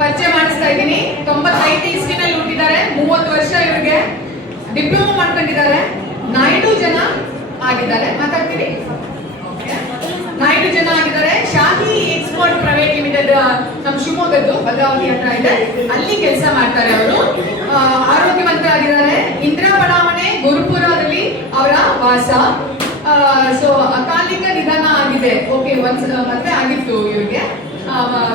ಪರಿಚಯ ಮಾಡಿಸ್ತಾ ಇದ್ದೀನಿ. 95 ಇಸ್ವಿನಲ್ಲಿ ಹುಟ್ಟಿದ್ದಾರೆ. 30 ವರ್ಷ ಇವರಿಗೆ ಡಿಪ್ಲೊಮಾ ಮಾಡ್ಕೊಂಡಿದ್ದಾರೆ. 9 ಜನ ಆಗಿದ್ದಾರೆ. ಮಾತಾಡ್ತೀವಿ. ನಾಲ್ಕು ಜನ ಆಗಿದ್ದಾರೆ. ಶಾಹಿ ಎಕ್ಸ್ಪೋರ್ಟ್ ಪ್ರೈವೇಟ್ ಲಿಮಿಟೆಡ್ ನಮ್ಮ ಶಿವಮೊಗ್ಗದ್ದು ಭದ್ರಾವತಿ ಹತ್ರ ಇದೆ, ಅಲ್ಲಿ ಕೆಲಸ ಮಾಡ್ತಾರೆ ಅವರು. ಆರೋಗ್ಯವಂತರಾಗಿದ್ದಾರೆ. ಇಂದಿರಾ ಬಡಾವಣೆ ಗುರುಪುರದಲ್ಲಿ ಅವರ ವಾಸ. ಸೊ ಅಕಾಲಿಕ ನಿಧನ ಆಗಿದೆ. ಓಕೆ, ಒಂದ್ಸಲ ಮದುವೆ ಆಗಿತ್ತು ಇವರಿಗೆ,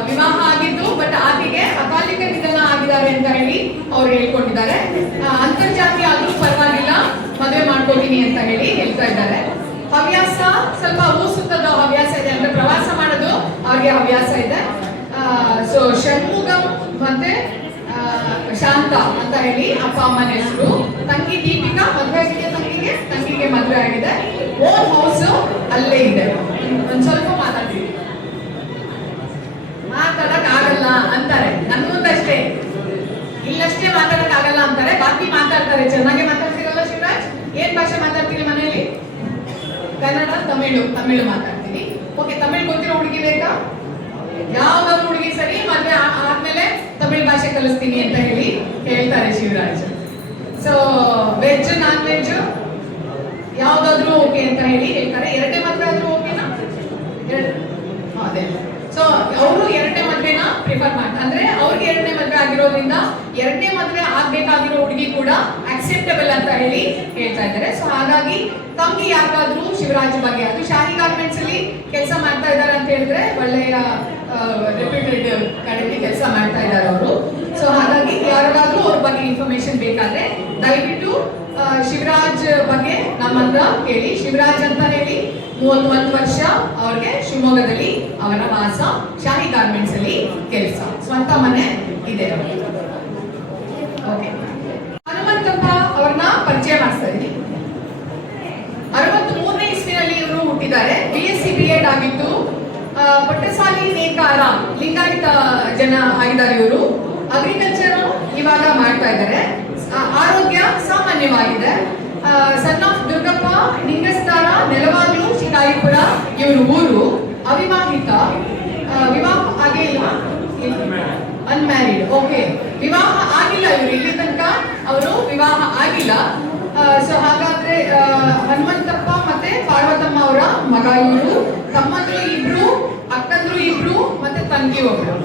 ವಿವಾಹ ಆಗಿತ್ತು, ಬಟ್ ಆಕೆಗೆ ಅಕಾಲಿಕ ನಿಧನ ಆಗಿದ್ದಾರೆ ಅಂತ ಹೇಳಿ ಅವ್ರು ಹೇಳ್ಕೊಂಡಿದ್ದಾರೆ. ಅಂತರ್ಜಾತೀಯ ಆದ್ರೂ ಪರವಾಗಿಲ್ಲ, ಮದುವೆ ಮಾಡ್ಕೊತೀನಿ ಅಂತ ಹೇಳಿ ಹೇಳ್ತಾ ಇದ್ದಾರೆ. ಹವ್ಯಾಸ ಸ್ವಲ್ಪ ಊಸುತ್ತದ ಹವ್ಯಾಸ ಇದೆ, ಅಂದ್ರೆ ಪ್ರವಾಸ ಮಾಡೋದು ಅವ್ರಿಗೆ ಹವ್ಯಾಸ ಇದೆ. ಸೊ ಷಣ್ಮುಗಂ ಮತ್ತೆ ಶಾಂತ ಅಂತ ಹೇಳಿ ಅಪ್ಪ ಅಮ್ಮನ ಹೆಸರು. ತಂಗಿ ದೀಪಿಕಾ ಮದುವೆ ಆಗಿದೆ, ತಂಗಿಗೆ ಮದುವೆ ಆಗಿದೆ. ಓನ್ ಹೌಸ್ ಅಲ್ಲೇ ಇದೆ. ಒಂದ್ ಸ್ವಲ್ಪ ಮಾತಾಡ್ತೀವಿ. ಮಾತಾಡಕ್ ಆಗಲ್ಲ ಅಂತಾರೆ, ನನ್ ಮುಂದಷ್ಟೇ, ಇಲ್ಲಷ್ಟೇ ಮಾತಾಡಕ್ ಆಗಲ್ಲ ಅಂತಾರೆ, ಬಾಕಿ ಮಾತಾಡ್ತಾರೆ. ಚೆನ್ನಾಗಿ ಮಾತಾಡ್ತೀರಲ್ಲ ಶಿವರಾಜ್? ಏನ್ ಭಾಷೆ ಮಾತಾಡ್ತೀರಿ ಮನೆಯಲ್ಲಿ? ಕನ್ನಡ, ತಮಿಳು ಮಾತಾಡ್ತೀನಿ. ಓಕೆ, ತಮಿಳ್ ಗೊತ್ತಿರೋ ಹುಡುಗಿ ಬೇಕಾ? ಯಾವ್ದಾದ್ರು ಹುಡುಗಿ ಸರಿ, ಮದ್ವೆ ಆದ್ಮೇಲೆ ತಮಿಳ್ ಭಾಷೆ ಕಲಿಸ್ತೀನಿ ಅಂತ ಹೇಳಿ ಹೇಳ್ತಾರೆ Shivraj. So veg non veg ಯಾವ್ದಾದ್ರು ಓಕೆ ಅಂತ ಹೇಳಿ ಹೇಳ್ತಾರೆ. ಎರಡನೇ ಮದ್ವೆ ಆದ್ರೂ ಓಕೆನಾ? ಅದೇ. ಸೊ ಅವರು ಎರಡನೇ ಮದ್ವೆನ ಪ್ರಿಫರ್ ಮಾಡ್ತಾರೆ, ಅಂದ್ರೆ ಅವ್ರಿಗೆ ಎರಡನೇ ಮದ್ವೆ ಆಗಿರೋದ್ರಿಂದ ಎರಡನೇ ಮದ್ವೆ ಆಗ್ಬೇಕಾಗಿರೋ ಹುಡುಗಿ ಕೂಡ ಅಕ್ಸೆಪ್ಟಬಲ್ ಅಂತ ಹೇಳಿ ಹೇಳ್ತಾ ಇದ್ದಾರೆ. ಸೊ ಹಾಗಾಗಿ ತಮ್ಗೆ ಯಾಕಾದ್ರೂ ಶಿವರಾಜ್ ಬಗ್ಗೆ, ಅದು ಶಾಹಿ ಗಾರ್ಮೆಂಟ್ಸ್ ಅಲ್ಲಿ ಕೆಲಸ ಮಾಡ್ತಾ ಇದ್ದಾರೆ ಅಂತ ಹೇಳಿದ್ರೆ ಒಳ್ಳೆಯ ರೆಪ್ಯೂಟೆಡ್ ಕಡೆಗೆ ಕೆಲಸ ಮಾಡ್ತಾ ಇದ್ದಾರೆ ಅವರು. ಸೊ ಹಾಗಾಗಿ ಯಾರಿಗಾದ್ರೂ ಅವ್ರ ಬಗ್ಗೆ ಇನ್ಫಾರ್ಮೇಶನ್ ಬೇಕಾದ್ರೆ ದಯವಿಟ್ಟು ಶಿವರಾಜ್ ಬಗ್ಗೆ ನಮ್ಮ ಹತ್ರ ಕೇಳಿ. ಶಿವರಾಜ್ ಅಂತ ಹೇಳಿ 31 ವರ್ಷ, ಅವ್ರಿಗೆ ಶಿವಮೊಗ್ಗದಲ್ಲಿ ಅವರ ವಾಸ, ಶಾಹಿ ಗಾರ್ಮೆಂಟ್ಸ್ ಅಲ್ಲಿ ಕೆಲಸ, ಸ್ವಂತ ಮನೆ ಇದೆ. ಪಟ್ಟಸಾಲಿ ನೇಕಾರ ಲಿಂಗಾಯತ ಜನ ಆಗಿದ್ದಾರೆ ಇವರು. ಅಗ್ರಿಕಲ್ಚರ್ ಇವಾಗ ಮಾಡ್ತಾ ಇದ್ದಾರೆ. ಆರೋಗ್ಯ ಸಾಮಾನ್ಯವಾಗಿದೆ. ಸನ್ ಆಫ್ ದುರ್ಗಪ್ಪ ನಿಂಗಸ್ತಾರ ನೆಲವಾಗ್ಲು ಶಿಕಾರಿಪುರ ಇವರು ಊರು. ಅವಿವಾಹಿತ, ವಿವಾಹ ಆಗೇ ಇಲ್ಲ, ಅನ್ಮ್ಯಾರಿಡ್. ಓಕೆ, ವಿವಾಹ ಆಗಿಲ್ಲ ಇವರು ಇಲ್ಲಿ ತನಕ, ಅವರು ವಿವಾಹ ಆಗಿಲ್ಲ. ಸೊ ಹಾಗಾದ್ರೆ ಹನುಮಂತಪ್ಪ ಮತ್ತೆ ಪಾರ್ವತಮ್ಮ ಅವರ ಮಗ ಇವರು. ತಮ್ಮಂದ್ರು ಇಬ್ರು, ಅಕ್ಕಂದ್ರು ಇಬ್ರು, ಮತ್ತೆ ತಂಗಿ ಒಬ್ರು.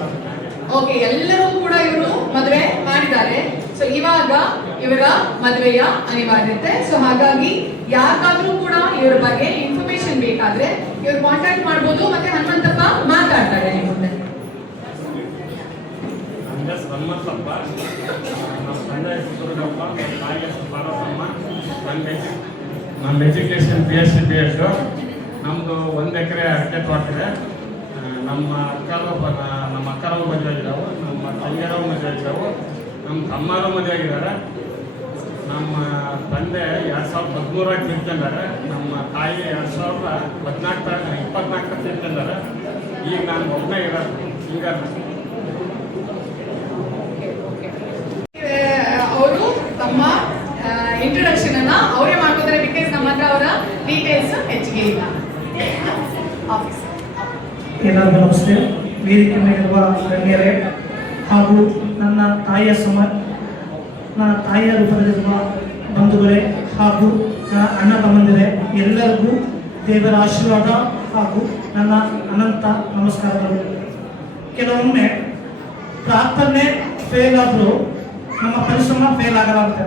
ಓಕೆ, ಎಲ್ಲರೂ ಕೂಡ ಇವರು ಮದುವೆ ಮಾಡಿದ್ದಾರೆ. ಸೊ ಇವಾಗ ಇವರ ಮದುವೆಯ ಅನಿವಾರ್ಯತೆ. ಸೊ ಹಾಗಾಗಿ ಯಾಕಾದ್ರೂ ಕೂಡ ಇವರ ಬಗ್ಗೆ ಇನ್ಫಾರ್ಮೇಶನ್ ಬೇಕಾದ್ರೆ ಇವ್ರು ಕಾಂಟ್ಯಾಕ್ಟ್ ಮಾಡ್ಬೋದು. ಮತ್ತೆ ಹನುಮಂತಪ್ಪ ಮಾತಾಡ್ತಾರೆ ನಿಮ್ಮ ಮುಂದೆ. ಹನುಮಂತಪ್ಪ, ನಮ್ಮ ತಂದೆ ದುರ್ಗಪ್ಪ, ನಮ್ಮ ತಾಯಿ ಪಾರ್ವತಮ್ಮ. ನಮ್ಮ ಎಜುಕೇಷನ್ BSc BEd. ನಮ್ಮದು 1 ಎಕರೆ ಅಡಿಕೆ ತೋಟ ಇದೆ. ನಮ್ಮ ಅಕ್ಕರು ಮದುವೆ ಆಗಿದ್ದಾವೆ, ನಮ್ಮ ತಂಗಿಯರು ಮದುವೆ ಆಗಿದ್ದಾವೆ, ನಮ್ಮ ತಮ್ಮರು ಮದುವೆ ಆಗಿದ್ದಾರೆ. ನಮ್ಮ ತಂದೆ 2013 ತೀರ್ಕೊಂಡಿದ್ದಾರೆ. ನಮ್ಮ ತಾಯಿ 2024 ತೀರ್ಕೊಂಡಿದ್ದಾರೆ. ಈಗ ನಾನು ಒಬ್ಬನೇ ಇರೋದು. ಈಗ ಅವರು ತಮ್ಮ ಇಂಟ್ರೊಡಕ್ಷನ್ ಅನ್ನ ಅವರೇ ಮಾಡ್ಕೋತಾರೆ. ಬಿಕಾಸ್ ನಮ್ಮ ಹತ್ರ ಅವರ ಡೀಟೇಲ್ಸ್ ಹೆಚ್ಚಿಗೆ ಇಲ್ಲ. ಎಲ್ಲರಿಗೂ ನಮಸ್ತೆ. ವೇದಿಕೆ ಮೇಲಿರುವ ಗಣ್ಯರೇ ಹಾಗೂ ನನ್ನ ತಾಯಿಯ ನನ್ನ ತಾಯಿಯ ರೂಪದಲ್ಲಿರುವ ಬಂಧುಗಳೇ ಹಾಗೂ ನನ್ನ ಅಣ್ಣ ತಮ್ಮಂದಿರೇ, ಎಲ್ಲರಿಗೂ ದೇವರ ಆಶೀರ್ವಾದ ಹಾಗೂ ನನ್ನ ಅನಂತ ನಮಸ್ಕಾರಗಳು. ಕೆಲವೊಮ್ಮೆ ಪ್ರಾರ್ಥನೆ ಫೇಲ್ ಆದರೂ ನಮ್ಮ ಪರಿಶ್ರಮ ಫೇಲ್ ಆಗಲಾಗುತ್ತೆ.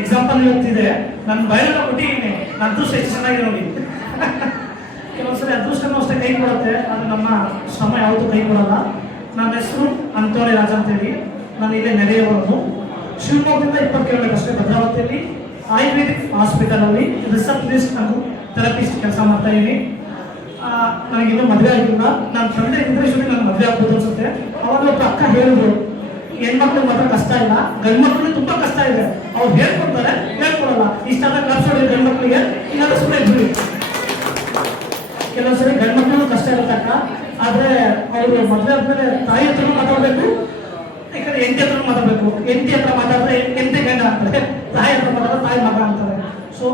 ಎಕ್ಸಾಂಪಲ್ ಇವತ್ತಿದೆ, ನನ್ನ ಬಯಲನ್ನು ಕೊಟ್ಟಿದ್ದೀನಿ, ನನ್ನ ಅದೃಷ್ಟ ಎಷ್ಟು ಚೆನ್ನಾಗಿದೆ ನೋಡಿ. ಕೆಲವೊಂದ್ಸರಿ ಅದೃಷ್ಟನೂ ಅಷ್ಟೇ ಕೈ ಕೊಡುತ್ತೆ, ಅದು ನಮ್ಮ ಶ್ರಮ ಯಾವುದು ಕೈ ಕೊಡಲ್ಲ. ನನ್ನ ಹೆಸರು ಅಂತೋಣಿ ರಾಜ ಅಂತೇಳಿ. ನಾನು ಇಲ್ಲೇ ನೆರೆಯಬಹುದು. ಶಿವಮೊಗ್ಗದಿಂದ 20 ಕಿಲೋಮೀಟರ್ ಅಷ್ಟೇ ಭದ್ರಾವತಿಯಲ್ಲಿ ಆಯುರ್ವೇದಿಕ್ ಹಾಸ್ಪಿಟಲಲ್ಲಿ ರಿಸೆಪ್ಷನಿಸ್ಟ್ ಹಾಗೂ ಥೆರಪಿಸ್ಟ್ ಕೆಲಸ ಮಾಡ್ತಾ ಇದ್ದೀನಿ. ನನಗಿನ್ನೂ ಮದುವೆ ಆಗಿಲ್ಲ. ನನ್ನ ತಂದೆ ಇದ್ರೆ ನನ್ನ ಮದುವೆ ಆಗ್ಬೋದು ಅನ್ಸುತ್ತೆ. ಅವಾಗ ಒಬ್ಬ ಅಕ್ಕ ಹೇಳಿದ್ರು, ಹೆಣ್ಮಕ್ಳು ಮಾತ್ರ ಕಷ್ಟ ಇಲ್ಲ, ಗಂಡು ಮಕ್ಕಳು ತುಂಬಾ ಕಷ್ಟ ಇದೆ. ಅವ್ರು ಹೇಳ್ಕೊಡ್ತಾರೆ, ಹೇಳ್ಕೊಡಲ್ಲ. ಇಷ್ಟಾದ ಕಲ್ಸೋಡಿ ಗಂಡು ಮಕ್ಕಳಿಗೆ, ಇಲ್ಲಾಂದ್ರೆ ಸುಮ್ಮನೆ ಬಿಡಿ. ಕೆಲವೊಂದ್ಸರಿ ಗಂಡು ಮಕ್ಕಳು ಕಷ್ಟ ಇರತಕ್ಕ, ಆದ್ರೆ ಅವರು ಮದುವೆ ಆದ್ಮೇಲೆ ತಾಯಿ ಹತ್ರ ಮಾತಾಡ್ಬೇಕು, ಈ ಕಡೆ ಹೆಂಡತಿ ಹತ್ರ ಮಾತಾಡ್ಬೇಕು. ಹೆಂಡತಿ ಹತ್ರ ಮಾತಾಡಿದ್ರೆ ಹೆಂಡತಿ ಗಂಡ ಅಂತಾರೆ, ತಾಯಿ ಹತ್ರ ಮಾತಾಡಿದ್ರೆ ತಾಯಿ ಮಗ ಅಂತಾರೆ. ಸೊ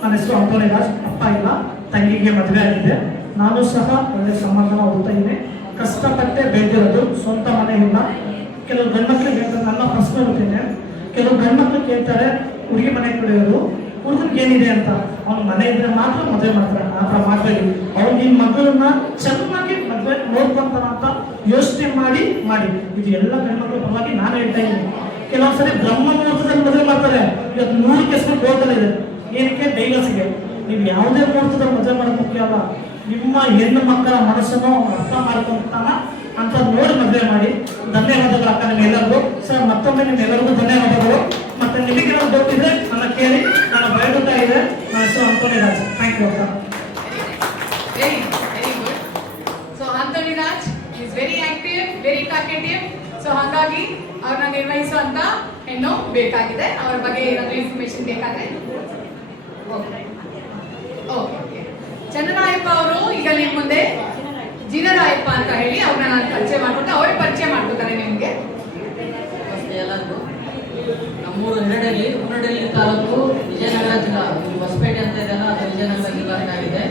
ನನ್ನ ಹೆಸರು ಅಂತೋಣಿ ರಾಜ್. ಅಪ್ಪ ಇಲ್ಲ, ತಂಗಿಗೆ ಮದುವೆ ಆಗಿದೆ. ನಾನು ಸಹ ಒಳ್ಳೆ ಸಂಬಂಧನ ಹೋಗ್ತಾ ಇದ್ದೀನಿ. ಕಷ್ಟಪಟ್ಟೆ ಬೆಳೆದಿರೋದು, ಸ್ವಂತ ಮನೆ ಇಲ್ಲ. ಕೆಲವು ಗಂಡ್ಮಕ್ಳು ಹೇಳ್ತಾರೆ, ನನ್ನ ಪರ್ಸನಲ್ ಒಪಿನಿಯನ್, ಕೆಲವು ಗಂಡ್ಮಕ್ಳು ಕೇಳ್ತಾರೆ ಹುಡುಗಿ ಮನೆ ಕುಡಿಯೋರು, ಹುಡುಗನ್ಗೆ ಏನಿದೆ ಅಂತ. ಅವ್ನ ಮನೆ ಇದ್ರೆ ಮಾತ್ರ ಮದುವೆ ಮಾಡ್ತಾರೆ. ಆ ಥರ ಮಾಡಬೇಡಿ. ಅವ್ರು ನಿಮ್ಮ ಮಗಳನ್ನ ಚೆನ್ನಾಗಿ ಮದುವೆ ನೋಡ್ಕೊಂತಾರ ಅಂತ ಯೋಚನೆ ಮಾಡಿ. ಇದು ಎಲ್ಲ ಗಂಡ್ಮಕ್ಳ ಪರವಾಗಿ ನಾನು ಹೇಳ್ತಾ ಇದ್ದೀನಿ. ಕೆಲವೊಂದ್ಸರಿ ಬ್ರಹ್ಮ ಮುಹೂರ್ತದಲ್ಲಿ ಮದುವೆ ಮಾಡ್ತಾರೆ. ಇವತ್ತು 100 ಕೇಸ್ಗಳು ಕೋರ್ಟಲ್ಲಿ ಇದೆ. ಏನಕ್ಕೆ? ಡೈವರ್ಸ್ಗೆ. ನೀವು ಯಾವುದೇ ಮುಹೂರ್ತದಲ್ಲಿ ಮದುವೆ ಮಾಡೋದು ಮುಖ್ಯ ಅಲ್ಲ, ನಿಮ್ಮ ಹೆಣ್ಣು ಮಕ್ಕಳ ಮನಸ್ಸನ್ನು ಅರ್ಥ ಮಾಡ್ಕೊಂತಾನ ಅಂತ ನೋಡಿ ಮದುವೆ ಮಾಡಿ. ಧನ್ಯವಾದಗಳು ಅಕ್ಕ ನಿಮ್ಮೆಲ್ಲರಿಗೂ. ಸರ್, ಮತ್ತೊಮ್ಮೆ ನಿಮ್ಮೆಲ್ಲರಿಗೂ ಧನ್ಯವಾದಗಳು. ಮತ್ತೆ ನಿಮಗೆಲ್ಲ ಗೊತ್ತಿದೆ, ನನ್ನ ಕೇಳಿ, ನನ್ನ ಬಯೋಡೇಟಾ ಇದೆ. ನನ್ನ ಹೆಸರು ಅಂತೋಣಿ ರಾಜ್. ಥ್ಯಾಂಕ್ ಯು ಅಕ್ಕ. Very good. So Antony Raj is very active, very talkative. So ಹಾಗಾಗಿ ಅವ್ರನ್ನ ನಿರ್ವಹಿಸುವಂತ ಹೆಣ್ಣು ಬೇಕಾಗಿದೆ. ಅವರ ಬಗ್ಗೆ ಏನಾದರೂ ಇನ್ಫಾರ್ಮೇಶನ್ ಬೇಕಾದ್ರೆ ಓಕೆ. ಚನ್ನರಾಯಪ್ಪ ಅವರು ಈಗ ನಿಮ್ಮ ಮುಂದೆ ಜಿನರಾಯಪ್ಪ ಅಂತ ಹೇಳಿ ಅವ್ರನ್ನ ನಾನು ಪರಿಚಯ ಮಾಡ್ಕೊಂಡು ಅವರೇ ಪರಿಚಯ ಮಾಡ್ಕೊತಾರೆ ನಿಮ್ಗೆ. ಎಲ್ಲರಿಗೂ ನಮ್ಮೂರು ಹುನಡಳ್ಳಿ ತಾಲೂಕು, ವಿಜಯನಗರ ಜಿಲ್ಲಾ. ಹೊಸಪೇಟೆ ಅಂತ ಇದೆಯಲ್ಲ, ಅದು ವಿಜಯನಗರ ಜಿಲ್ಲಾಗಿದೆ.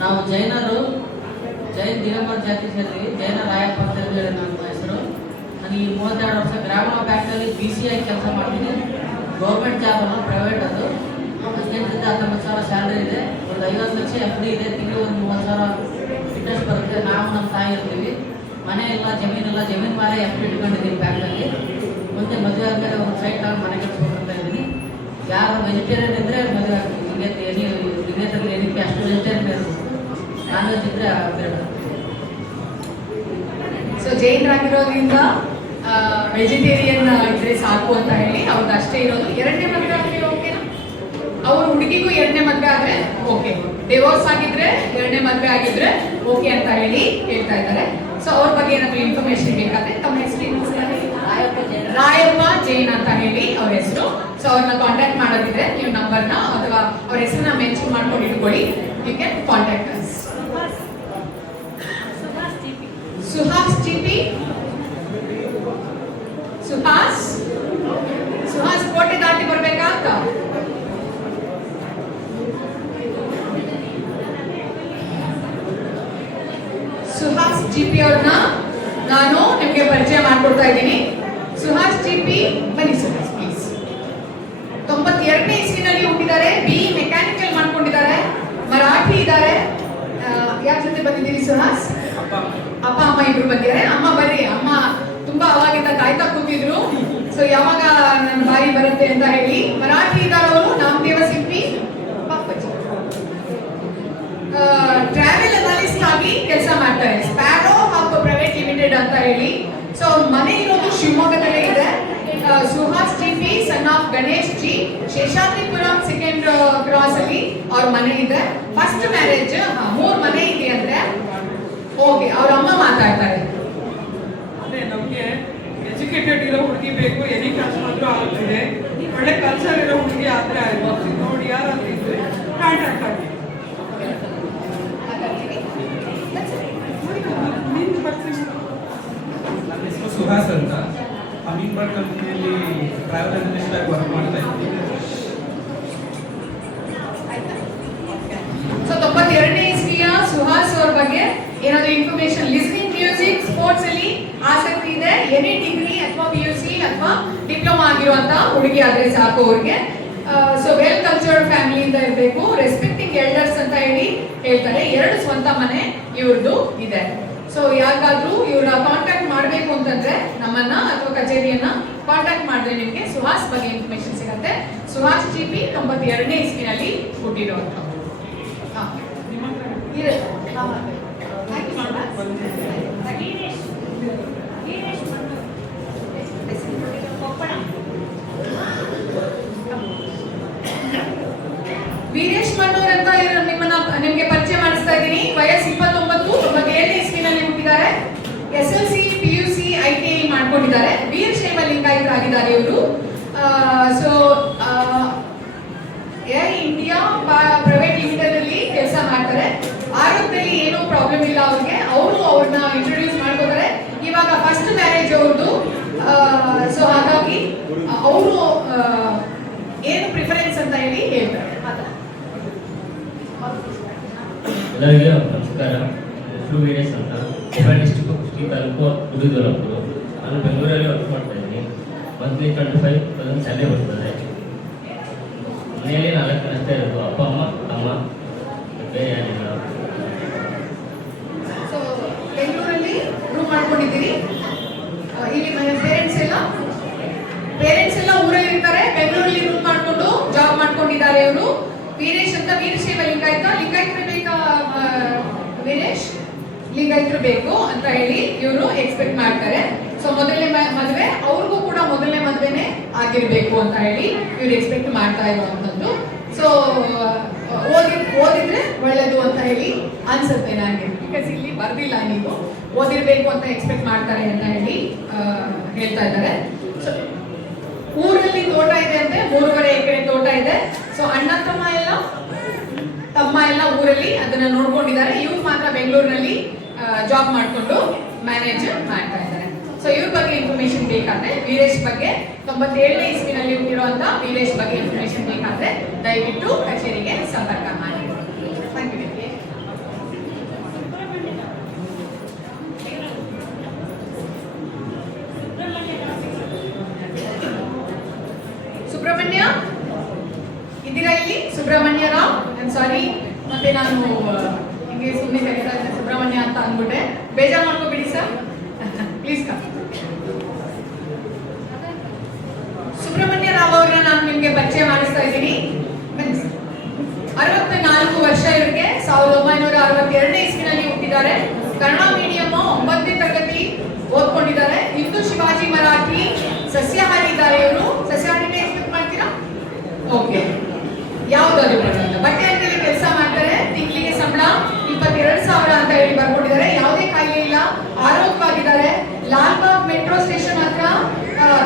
ನಾವು ಜೈನರು, ಜೈನ್ ದಿಗಂಬರ ಜಾತಿ ಸೇರಿ ಜೈನ ರಾಯಪ್ಪ ಅಂತ ಹೇಳಿ ನನ್ನ ಹೆಸರು. ನನಗೆ 32 ವರ್ಷ ಗ್ರಾಮೀಣ ಬ್ಯಾಂಕಲ್ಲಿ BCI ಕೆಲಸ ಮಾಡ್ತೀನಿ. ಗೌರ್ಮೆಂಟ್ ಜಾಬ್ ಅಲ್ಲ, ಪ್ರೈವೇಟ್. ಅದು 18,000 ಸ್ಯಾಲರಿ ಇದೆ. ಒಂದು 50 ಲಕ್ಷ FD ಇದೆ. ತಿಂಗಳು ಒಂದು 30,000 ಇಂಟ್ರೆಸ್ಟ್ ಬರುತ್ತೆ. ನಾವು ನಮ್ಮ ತಾಯಿ ಇರ್ತೀವಿ. ಮನೆ ಇಲ್ಲ, ಜಮೀನಿಲ್ಲ. ಜಮೀನು ಮಾರಿ FD ಇಟ್ಕೊಂಡಿದ್ದೀನಿ ಬ್ಯಾಂಕಲ್ಲಿ. ಮುಂದೆ ಮದುವೆ ಆದಮೇಲೆ ಒಂದು ಸೈಟ್ ಆಗಿ ಮನೆ ಕಟ್ಸ್ಬೇಕಂತ ಇದ್ದೀನಿ. ಯಾರು ವೆಜಿಟೇರಿಯನ್ ಇದ್ದರೆ ಮದುವೆ ಆಗ್ತೀನಿ. ನಿಗೇತಲ್ಲಿ ಏನಕ್ಕೆ ಅಷ್ಟು ವೆಜಿಟೇರಿಯನ್ ಇರ್ಬೋದು, ನಾನ್ ವೆಜ್ ಇದ್ದರೆ ಬೇಡ. ಸೊ ಜೈನರಾಗಿರೋದ್ರಿಂದ ವೆಜಿಟೇರಿಯನ್ ಇದ್ರೆ ಸಾಕು ಅಂತ ಹೇಳಿ ಅವ್ರದ್ದು ಅಷ್ಟೇ ಇರೋದು. 2ನೇ ಮದುವೆ ಆದ್ರೆ ಓಕೆನಾ? ಅವ್ರ ಹುಡುಗಿಗೂ 2ನೇ ಮದುವೆ ಆದ್ರೆ ಓಕೆ, ಡಿವೋರ್ಸ್ ಆಗಿದ್ರೆ 2ನೇ ಮದುವೆ ಆಗಿದ್ರೆ ಓಕೆ ಅಂತ ಹೇಳಿ ಹೇಳ್ತಾ ಇದ್ದಾರೆ. ಸೊ ಅವ್ರ ಬಗ್ಗೆ ಏನಾದ್ರು ಇನ್ಫಾರ್ಮೇಶನ್ ಬೇಕಾದ್ರೆ ತಮ್ಮ ಹೆಸರು ರಾಯಪ್ಪ ಜೈನ್ ಅಂತ ಹೇಳಿ ಅವ್ರ ಹೆಸರು. ಸೊ ಅವ್ರನ್ನ ಕಾಂಟ್ಯಾಕ್ಟ್ ಮಾಡೋದಿದ್ರೆ ನೀವು ನಂಬರ್ನ ಅಥವಾ ಅವ್ರ ಹೆಸರನ್ನ ಮೆನ್ಷನ್ ಮಾಡ್ಕೊಂಡು ಇಟ್ಕೊಳ್ಳಿ. You can contact us. ಇದ್ದೀನಿ. ಸುಹಾಸ್ ಜಿಪಿ ಬನ್ನಿ ಸುಹಾಸ್ ಪ್ಲೀಸ್. 92ನೇ ಇಸ್ವಿನಲ್ಲಿ ಹುಟ್ಟಿದ್ದಾರೆ. ಬಿ ಮೆಕ್ಯಾನಿಕಲ್ ಮಾಡ್ಕೊಂಡಿದ್ದಾರೆ. ಮರಾಠಿ ಇದ್ದಾರೆ. ಯಾರ ಜೊತೆ ಬಂದಿದ್ದೀರಿ ಸುಹಾಸ್? ಅಪ್ಪ ಅಮ್ಮ ಇಬ್ರು ಬಂದಿದ್ದಾರೆ. ಅಮ್ಮ ಬರ್ರಿ, ಅಮ್ಮ ತುಂಬಾ ಅವಾಗಿಂದ ಕಾಯ್ತಾ ಕೂತಿದ್ರು. ಸೊ ಯಾವಾಗ ನನ್ನ ಬಾರಿ ಬರುತ್ತೆ ಅಂತ ಹೇಳಿ. ಮರಾಠಿ ಇದ್ದಾರವರು ನಾಮದೇವ ಸಿಂಪಿ ಪಾಪಜಿ. ಟ್ರಾವೆಲ್ ಅನಾಲಿಸ್ಟ್ ಆಗಿ ಕೆಲಸ ಮಾಡ್ತಾರೆ. ಸ್ಪ್ಯಾರೋ ಹಬ್ ಪ್ರೈವೇಟ್ ಲಿಮಿಟೆಡ್ ಅಂತ ಹೇಳಿ. ಸೊ ಮನೆ ಇರೋದು ಶಿವಮೊಗ್ಗದಲ್ಲೇ ಇದೆ. Suhas GP son of Ganesh G, Seshadripuram second cross ಅಲ್ಲಿ ಅವ್ರ ಮನೆ ಇದೆ. ಫಸ್ಟ್ ಮ್ಯಾರೇಜ್ 3 ಮನೆ ಇದೆ ಅಂದ್ರೆ. ಓಕೆ, ಅವ್ರ ಅಮ್ಮ ಮಾತಾಡ್ತಾರೆ. ಅದೇ ನಮಗೆ ಎಜುಕೇಟೆಡ್ ಇರೋ ಹುಡುಗಿ ಬೇಕು, ಎನಿ ಕೆಲಸ ಮಾತ್ರ ಆಗುತ್ತಿದೆ. ಒಳ್ಳೆ ಕಲ್ಚರ್ ಇರೋ ಹುಡುಗಿ ಆದ್ರೆ ಆಯ್ತು. ನೋಡಿ ಯಾರಾದ್ರೂ ಇದ್ರೆ ಕಾಂಟ್ಯಾಕ್ಟ್ ಆಗಿ. ನಿಂದು ಬರ್ತೀನಿ. ನನ್ನ ಹೆಸರು ಸುಹಾಸ್ ಅಂತ. ಹಮಿಂಗ್ಬರ್ಡ್ ಕಂಪ್ನಿಯಲ್ಲಿ ಟ್ರಾವೆಲ್ ಅನಲಿಸ್ಟ್ ಆಗಿ ವರ್ಕ್ ಮಾಡ್ತಾ ಇದ್ದೀನಿ. ಸೊ 92ನೇ ಇಸ್ವಿಯ ಸುಹಾಸ್ ಅವ್ರ ಬಗ್ಗೆ ಏನಾದ್ರು ಇನ್ಫಾರ್ಮೇಶನ್, ಲಿಸ್ನಿಂಗ್ ಮ್ಯೂಸಿಕ್, ಸ್ಪೋರ್ಟ್ಸ್ ಅಲ್ಲಿ ಆಸಕ್ತಿ ಇದೆ, ಎನಿ ಡಿಗ್ರಿ ಅಥವಾ PUC ಅಥವಾ ಡಿಪ್ಲೊಮಾ ಆಗಿರುವಂತ ಹುಡುಗಿ ಆದ್ರೆ ಸಾಕು ಅವ್ರಿಗೆ. ಸೊ ವೆಲ್ ಕಲ್ಚರ್ಡ್ ಫ್ಯಾಮಿಲಿಯಿಂದ ಇರಬೇಕು, ರೆಸ್ಪೆಕ್ಟಿಂಗ್ ಎಲ್ಡರ್ಸ್ ಅಂತ ಹೇಳಿ ಹೇಳ್ತಾರೆ. 2 ಸ್ವಂತ ಮನೆ ಇವ್ರದ್ದು ಇದೆ. ಸೊ ಯಾರಿಗಾದ್ರೂ ಇವ್ರ ಕಾಂಟ್ಯಾಕ್ಟ್ ಮಾಡಬೇಕು ಅಂತಂದ್ರೆ ನಮ್ಮನ್ನ ಅಥವಾ ಕಚೇರಿಯನ್ನ ಕಾಂಟ್ಯಾಕ್ಟ್ ಮಾಡಿದ್ರೆ ನಿಮಗೆ ಸುಹಾಸ್ ಬಗ್ಗೆ ಇನ್ಫಾರ್ಮೇಶನ್ ಸಿಗುತ್ತೆ. ಸುಹಾಸ್ ಜಿಪಿ 92ನೇ ಇಸ್ವಿನಲ್ಲಿ ಹುಟ್ಟಿರುವಂತ. ವೀರೇಶ್ ಮಣ್ಣೂರ್ ಅಂತ ನಿಮ್ಗೆ ಪರಿಚಯ ಮಾಡಿಸ್ತಾ ಇದ್ದೀನಿ. ವಯಸ್ಸು 29, 97ನೇ ಇಸ್ವಿನಲ್ಲಿ ಹುಟ್ಟಿದ್ದಾರೆ. SLC, PUC, ITI ಮಾಡ್ಕೊಂಡಿದ್ದಾರೆ. ವೀರಶೈವ ಲಿಂಗಾಯತರಾಗಿದ್ದಾರೆ ಇವರು. So air India private limited ಅಲ್ಲಿ ಕೆಲಸ ಮಾಡ್ತಾರೆ. ಆರೋಗ್ಯದಲ್ಲಿ ಏನೂ ಪ್ರಾಬ್ಲಮ್ ಇಲ್ಲ ಅವ್ರಿಗೆ. ಅವರು ಅವ್ರನ್ನ ಇಂಟ್ರೊಡ್ಯೂಸ್ ಮಾಡ್ಕೋತಾರೆ. ಇವಾಗ ಫಸ್ಟ್ ಮ್ಯಾರೇಜ್ ಅವ್ರದ್ದು. ಸೊ ಹಾಗಾಗಿ ಅವರು ಏನು ಪ್ರಿಫರೆನ್ಸ್ ಅಂತ ಹೇಳಿ ಹೇಳ್ತಾರೆ. ಎಲ್ಲರಿಗೂ ನಮಸ್ಕಾರ. ಹೆಸರು ವೀರೇಶ್ ಅಂತ. ಕೊಪ್ಪಳ ಡಿಸ್ಟಿಕ್ ಕುಷ್ಟಗಿ ತಾಲೂಕು ಹುಡುಗರಪ್ಪರು. ನಾನು ಬೆಂಗಳೂರಲ್ಲಿ ವರ್ಕ್ ಮಾಡ್ತಾ ಇದ್ದೀನಿ. ಮಂತ್ಲಿ 25,000 ಸ್ಯಾಲರಿ ಬರ್ತದೆ. ಮನೆಯಲ್ಲಿ 4 ಜನ ಅಷ್ಟೇ ಇರೋದು, ಅಪ್ಪ ಅಮ್ಮ ತಮ್ಮ, ಬೇರೆ ಏನಿಲ್ಲ. ಸೊ ಬೆಂಗಳೂರಲ್ಲಿ ರೂಮ್ ಮಾಡ್ಕೊಂಡಿದ್ದೀರಿ. ಇಲ್ಲಿ ಪೇರೆಂಟ್ಸ್ ಎಲ್ಲ ಊರಲ್ಲಿ ಇರ್ತಾರೆ. ಬೆಂಗಳೂರಲ್ಲಿ ರೂಮ್ ಮಾಡ್ಕೊಂಡು ಜಾಬ್ ಮಾಡ್ಕೊಂಡಿದ್ದಾರೆ ಇವರು. ವೀರೇಶ್ ಅಂತ ವೀರಶೈವ ಲಿಂಗಾಯತರು ಬೇಕಾ? ವೀರೇಶ್ ಲಿಂಗಾಯತರು ಬೇಕು ಅಂತ ಹೇಳಿ ಇವರು ಎಕ್ಸ್ಪೆಕ್ಟ್ ಮಾಡ್ತಾರೆ. ಸೊ ಮೊದಲನೇ ಮದುವೆ ಅವ್ರಿಗೂ ಕೂಡ ಮೊದಲನೇ ಮದುವೆನೇ ಆಗಿರ್ಬೇಕು ಅಂತ ಹೇಳಿ ಇವ್ರು ಎಕ್ಸ್ಪೆಕ್ಟ್ ಮಾಡ್ತಾ ಇರುವಂತದ್ದು. ಸೊ ಓದಿದ್ರೆ ಒಳ್ಳೇದು ಅಂತ ಹೇಳಿ ಅನ್ಸುತ್ತೆ ನನಗೆ. ಬಿಕಾಸ್ ಇಲ್ಲಿ ಬರ್ದಿಲ್ಲ, ನೀವು ಓದಿರ್ಬೇಕು ಅಂತ ಎಕ್ಸ್ಪೆಕ್ಟ್ ಮಾಡ್ತಾರೆ ಅಂತ ಹೇಳಿ ಹೇಳ್ತಾ ಇದ್ದಾರೆ. ಸೊ ಊರಲ್ಲಿ ತೋಟ ಇದೆ ಅಂತೆ, 3.5 ಎಕರೆ ತೋಟ ಇದೆ. ಸೊ ಅಣ್ಣ ತಮ್ಮ ಎಲ್ಲ ಊರಲ್ಲಿ ಅದನ್ನ ನೋಡ್ಕೊಂಡಿದ್ದಾರೆ. ಇವ್ರು ಮಾತ್ರ ಬೆಂಗಳೂರಿನಲ್ಲಿ ಜಾಬ್ ಮಾಡ್ಕೊಂಡು ಮ್ಯಾನೇಜ್ ಮಾಡ್ತಾ ಇದ್ದಾರೆ. ಸೊ ಇವ್ರ ಬಗ್ಗೆ ಇನ್ಫಾರ್ಮೇಶನ್ ಬೇಕಾದ್ರೆ, ವೀರೇಶ್ ಬಗ್ಗೆ 97ನೇ ಇಸ್ವಿನಲ್ಲಿ ಹುಟ್ಟಿರುವಂತ ವೀರೇಶ್ ಬಗ್ಗೆ ಇನ್ಫಾರ್ಮೇಶನ್ ಬೇಕಾದ್ರೆ ದಯವಿಟ್ಟು ಕಚೇರಿಗೆ ಸಂಪರ್ಕ ಮಾಡಿ. Thank you. ಸುಬ್ರಹ್ಮಣ್ಯ ಇದ್ದೀರಾ ಇಲ್ಲಿ? ಸುಬ್ರಹ್ಮಣ್ಯ ರಾವ್, ಸಾರಿ, ಮತ್ತೆ ನಾನು ಹಿಂಗೆ ಸುಮ್ಮನೆ ಕರೀತಾ ಇದ್ದೆ ಸುಬ್ರಹ್ಮಣ್ಯ ಅಂತ ಅಂದ್ಬಿಟ್ಟೆ. ಬೇಜಾರು ಮಾಡ್ಕೋಬೇಡಿ sir, please come. Subrahmanya Rao ಅವ್ರನ್ನ ನಾನು ನಿಮ್ಗೆ ಪರಿಚಯ ಮಾಡಿಸ್ತಾ ಇದ್ದೀನಿ. 64 ವರ್ಷ ಇವ್ರಿಗೆ. 1962ನೇ ಇಸ್ವಿನಲ್ಲಿ ಹುಟ್ಟಿದ್ದಾರೆ. ಕನ್ನಡ ಮೀಡಿಯಂ, 9ನೇ ತರಗತಿ ಓದ್ಕೊಂಡಿದ್ದಾರೆ. ಹಿಂದೂ, ಶಿವಾಜಿ, ಮರಾಠಿ, ಸಸ್ಯಾಹಾರಿ ಇದ್ದಾರೆ ಇವರು. ಸಸ್ಯಾಹಾರಿನೇ ಎಕ್ಸ್ಪೆಕ್ಟ್ ಮಾಡ್ತೀರಾ? ಓಕೆ. ಯಾವ್ದಾದ್ರು ಬಟ್ಟೆ ಅಂಗಡಿಯಲ್ಲಿ ಕೆಲಸ ಮಾಡ್ತಾರೆ. ತಿಂಗಳಿಗೆ ಸಂಬಳ 22,000 ಅಂತ ಹೇಳಿ ಬರ್ಕೊಂಡಿದ್ದಾರೆ. ಯಾವುದೇ ಕಾಯಿಲೆ ಇಲ್ಲ, ಆರೋಗ್ಯವಾಗಿದ್ದಾರೆ. ಲಾಲ್ಬಾಗ್ ಮೆಟ್ರೋ ಸ್ಟೇಷನ್ ಹತ್ರ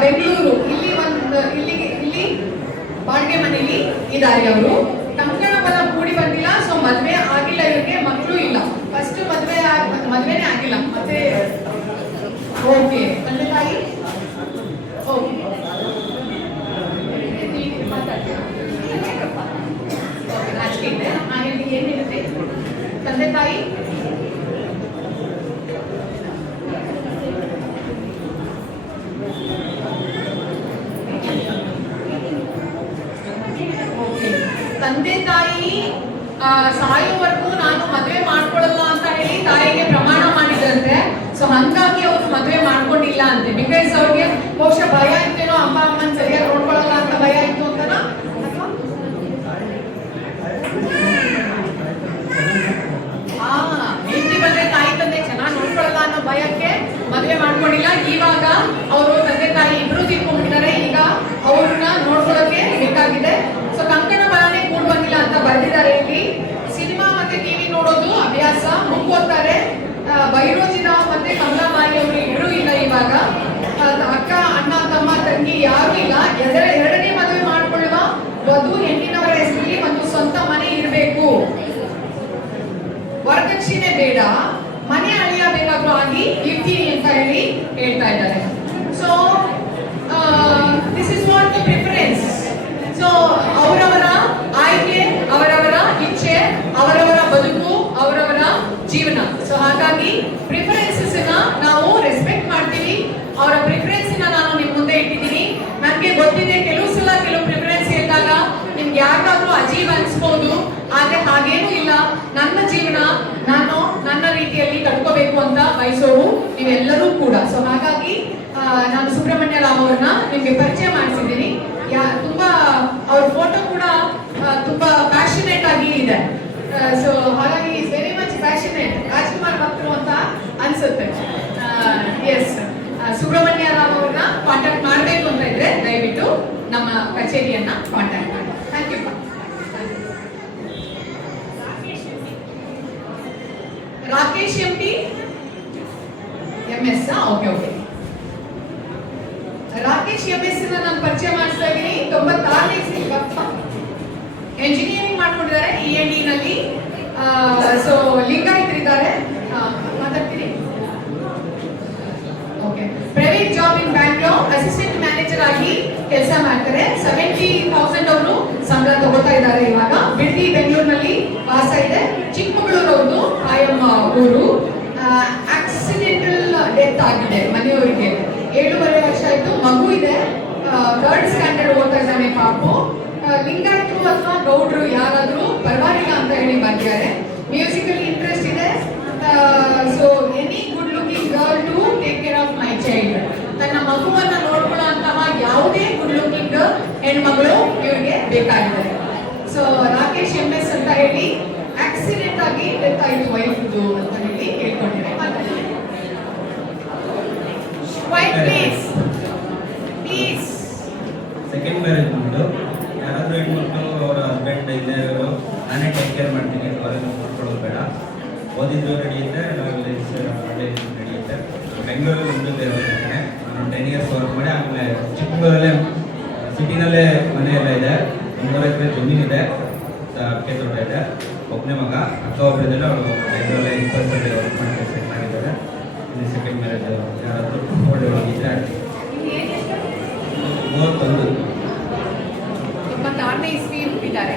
ಬೆಂಗಳೂರು, ಇಲ್ಲಿ ಬಾಡಿಗೆ ಮನೆಯಲ್ಲಿ ಇದ್ದಾರೆ ಅವರು. ಕಂಕಣ ಬಲ ಕೂಡಿ ಬಂದಿಲ್ಲ. ಸೊ ಮದ್ವೆ ಆಗಿಲ್ಲ ಇವ್ರಿಗೆ, ಮಕ್ಕಳು ಇಲ್ಲ. ಫಸ್ಟ್ ಮದ್ವೆನೇ ಆಗಿಲ್ಲ. ಮತ್ತೆ ಓಕೆ, ತಂದೆ ತಾಯಿ ಓಕೆ ನಾಚಿಕೆ ಇದೆ. ಹಾಗಾಗಿ ಏನಿರುತ್ತೆ ತಂದೆ ತಾಯಿ ತಂದೆ ತಾಯಿ ಸಾಯೋವರೆಗೂ ನಾನು ಮದುವೆ ಮಾಡ್ಕೊಳ್ಳಲ್ಲ ಅಂತ ಹೇಳಿ ತಾಯಿಗೆ ಪ್ರಮಾಣ ಮಾಡಿದಂತೆ. ಸೊ ಹಂಗಾಗಿ ಅವ್ರು ಮದುವೆ ಮಾಡ್ಕೊಂಡಿಲ್ಲ ಅಂತೆ. ಬಿಕಾಸ್ ಅವ್ರಿಗೆ ಬಹುಶಃ ಭಯ ಇತ್ತೇನೋ, ಅಮ್ಮನ ಸರಿಯಾಗಿ ನೋಡ್ಕೊಳ್ಳಲ್ಲ ಅಂತ ಭಯ ಇತ್ತು ಅಂತನಾ? ಹೆಂಡತಿ ಬಂದ್ರೆ ತಾಯಿ ತಂದೆ ಚೆನ್ನಾಗಿ ನೋಡ್ಕೊಳ್ಳಲ್ಲ ಅನ್ನೋ ಭಯಕ್ಕೆ ಮದುವೆ ಮಾಡ್ಕೊಂಡಿಲ್ಲ. ಇವಾಗ ಅವರು ತಂದೆ ತಾಯಿ ಇಬ್ರು ತೀರ್ಕೊಂಡ್ಬಿಟ್ಟಿದ್ದಾರೆ. ಈಗ ಅವ್ರನ್ನ ನೋಡ್ಕೊಳ್ಳೋಕೆ ಬೇಕಾಗಿದೆ. ಸೊ ಕಂಕಣ ಬಲನೆ ಕೂಡ್ ಬಂದಿಲ್ಲ ಅಂತ ಬರ್ದಿದ್ದಾರೆ ಇಲ್ಲಿ. ಸಿನಿಮಾ ಮತ್ತೆ ಟಿವಿ ನೋಡೋದು ಅಭ್ಯಾಸ, ಮುಗ್ಗೋತಾರೆ. ಬೈರೋಜಿರಾವ್ ಮತ್ತೆ ಕಮಲಾಬಾಯಿ ಅವರು ಇಬ್ರು ಇಲ್ಲ ಇವಾಗ. ಅಕ್ಕ, ಅಣ್ಣ, ತಮ್ಮ, ತಂಗಿ ಯಾರು ಇಲ್ಲ. ಎರಡನೇ ಮದುವೆ ಮಾಡ್ಕೊಳ್ಳುವ ವಧು ಹೆಣ್ಣಿನವರ ಹೆಸರಲ್ಲಿ ಒಂದು ಸ್ವಂತ ಮನೆ ಇರಬೇಕು. ವರದಕ್ಷಿಣೆ ಬೇಡ, ಮನೆ ಅಳಿಯಬೇಕಾದ್ರೂ ಆಗಿ ಇರ್ತೀನಿ ಅಂತ ಹೇಳಿ ಹೇಳ್ತಾ ಇದ್ದಾರೆ. So this is what the preference. So ಅವರವರ ಆಯ್ಕೆ, ಅವರವರ ಇಚ್ಛೆ, ಅವರವರ ಬದುಕು, ಅವರವರ ಜೀವನ. ಸೊ ಹಾಗಾಗಿ ಪ್ರಿಫರೆನ್ಸಸ್ ನಾವು ರೆಸ್ಪೆಕ್ಟ್ ಮಾಡ್ತೀವಿ. ಅವರ ಪ್ರಿಫರೆನ್ಸ್ ನಾನು ನಿಮ್ ಮುಂದೆ ಇಟ್ಟಿದ್ದೀನಿ. ನನಗೆ ಗೊತ್ತಿದೆ ಕೆಲವು ಸಲ ಕೆಲವು ಪ್ರಿಫರೆನ್ಸ್ ಹೇಳಿದಾಗ ನಿಮ್ಗೆ ಯಾರಿಗಾದ್ರೂ ಅಜೀವ್ ಅನ್ಸ್ಬೋದು. ಆದ್ರೆ ಹಾಗೇನೂ ಇಲ್ಲ. ನನ್ನ ಜೀವನ ನಾನು ನನ್ನ ರೀತಿಯಲ್ಲಿ ಕಟ್ಕೋಬೇಕು ಅಂತ ಬಯಸೋರು ನೀವೆಲ್ಲರೂ ಕೂಡ. ಸೊ ಹಾಗಾಗಿ ನಾನು ಸುಬ್ರಹ್ಮಣ್ಯ ರಾವ್ ಅವ್ರನ್ನ ನಿಮ್ಗೆ ಪರಿಚಯ ಮಾಡಿಸಿದ್ದೀನಿ. ತುಂಬಾ ಅವ್ರ ಫೋಟೋ ಕೂಡ ತುಂಬಾ ಪ್ಯಾಷನೇಟ್ ಆಗಿ ಇದೆ. ಸೊ ಹಾಗಾಗಿ is very much passionate. Rajkumar ಭಕ್ತರು ಅಂತ ಅನ್ಸುತ್ತೆ. ಎಸ್, ಸುಬ್ರಹ್ಮಣ್ಯ ರಾವ್ ಅವ್ರನ್ನ ಕಾಂಟ್ಯಾಕ್ಟ್ ಮಾಡಬೇಕು ಅಂತ ಇದ್ರೆ ದಯವಿಟ್ಟು ನಮ್ಮ ಕಚೇರಿಯನ್ನ ಕಾಂಟ್ಯಾಕ್ಟ್ ಮಾಡಿ. Thank you. Rakesh MT MS. Okay okay. Rakesh MS ನಾನು ಪರಿಚಯ ಮಾಡಿಸ್ತಾ ಇದ್ದೀನಿ. 96ನೇ ಎಂಜಿನಿಯರಿಂಗ್ ಮಾಡ್ಕೊಂಡಿದ್ದಾರೆ END ನಲ್ಲಿ. ಸೊ ಲಿಂಗಾಯತರಿದ್ದಾರೆ. ಮಾತಾಡ್ತೀರಿ? Okay. Private job in Bangalore assistant manager ಆಗಿ ಕೆಲಸ ಮಾಡ್ತಾರೆ. 70,000 ಅವರು ಸಂಬಳ ತಗೋತಾ ಇದ್ದಾರೆ ಇವಾಗ. ಬಿಡ್ದಿ ಬೆಂಗಳೂರಿನಲ್ಲಿ ವಾಸ ಇದೆ. ಚಿಕ್ಕಮಗಳೂರು ಅವ್ರದ್ದು ಕಾಯಂ ಊರು. ಆಕ್ಸಿಡೆಂಟಲ್ ಡೆತ್ ಆಗಿದೆ ಮನೆಯವರಿಗೆ. 7.5 ವರ್ಷ ಆಯ್ತು. ಮಗು ಇದೆ. 3rd ಸ್ಟ್ಯಾಂಡರ್ಡ್ ಓದ್ತಾ ಇದ್ದಾನೆ ಪಾಪು. ಲಿಂಗಾಯತರು ಅಥವಾ ಗೌಡ್ರು ಯಾರಾದ್ರೂ ಪರವಾಗಿಲ್ಲ ಅಂತ ಹೇಳಿ ಬಂದಿದ್ದಾರೆ. ಮ್ಯೂಸಿಕಲ್ ಇಂಟ್ರೆಸ್ಟ್ ಇದೆ. So any good looking girl to take care of my child. ತನ್ನ ಮಗುವನ್ನ ನೋಡ್ಕೊಳ್ಳೋ ಅಂತಹ ಯಾವುದೇ ಗುಡ್ ಲುಕಿಂಗ್ ಹೆಣ್ಮಗಳು ಇವ್ರಿಗೆ ಬೇಕಾಗಿದೆ. ಸೊ ರಾಕೇಶ್ MS ಅಂತ ಹೇಳಿ ಆಕ್ಸಿಡೆಂಟ್ ಆಗಿ ಡೆತ್ ಆಯ್ತು ವೈಫ್ದು ಅಂತ ಹೇಳಿ ಹೇಳ್ಕೊಂಡಿದ್ದಾರೆ. ಪ್ಲೀಸ್. ಸೆಕೆಂಡ್ ಮ್ಯಾರೇಜ್ ಬಂದು ಯಾರಾದರೂ ಹೆಣ್ಮಕ್ಳು ಅವರ ಹಸ್ಬೆಂಡ್ ಇಲ್ಲೇ ಇರೋರು ನಾನೇ ಟೇಕ್ ಕೇರ್ ಮಾಡ್ತೀನಿ, ಅವ್ರಿಗೆ ನೋಡ್ಕೊಳ್ಳೋದು ಬೇಡ. ಓದಿದ್ರು ನಡೆಯುತ್ತೆ, ನಡೆಯುತ್ತೆ. ಬೆಂಗಳೂರಲ್ಲಿ ಮುಂದೆ ಇರೋದಕ್ಕೆ ನಾನು 10 years ವರ್ಕ್ ಮಾಡಿ ಆಮೇಲೆ ಚಿಕ್ಕಮಗಳೂರಲ್ಲೇ ಸಿಟಿನಲ್ಲೇ ಮನೆ ಎಲ್ಲ ಇದೆ. 3 ಎಕರೆ ಜಮೀನಿದೆ, ಅಡಿಕೆ ತೋಟ ಇದೆ. ಒಬ್ಬನೇ ಮಗ. ಅಕ್ಕ ಒಬ್ಬರಿದ್ದಾರೆ, ಅವರು ಬೆಂಗಳೂರಲ್ಲೇ ಇನ್ಫೋಸಿಸಲ್ಲಿ ವರ್ಕ್ ಮಾಡಿ ಸೆಟ್ ಆಗಿದ್ದಾರೆ. ಇಲ್ಲಿ ಸೆಕೆಂಡ್ ಮ್ಯಾರೇಜ್ ಯಾರಾದರೂ ಒಳ್ಳೆ ಒಳಗಿದ್ರೆ 31. 96ನೇ ಇಸ್ವಿ ಹುಟ್ಟಿದ್ದಾರೆ.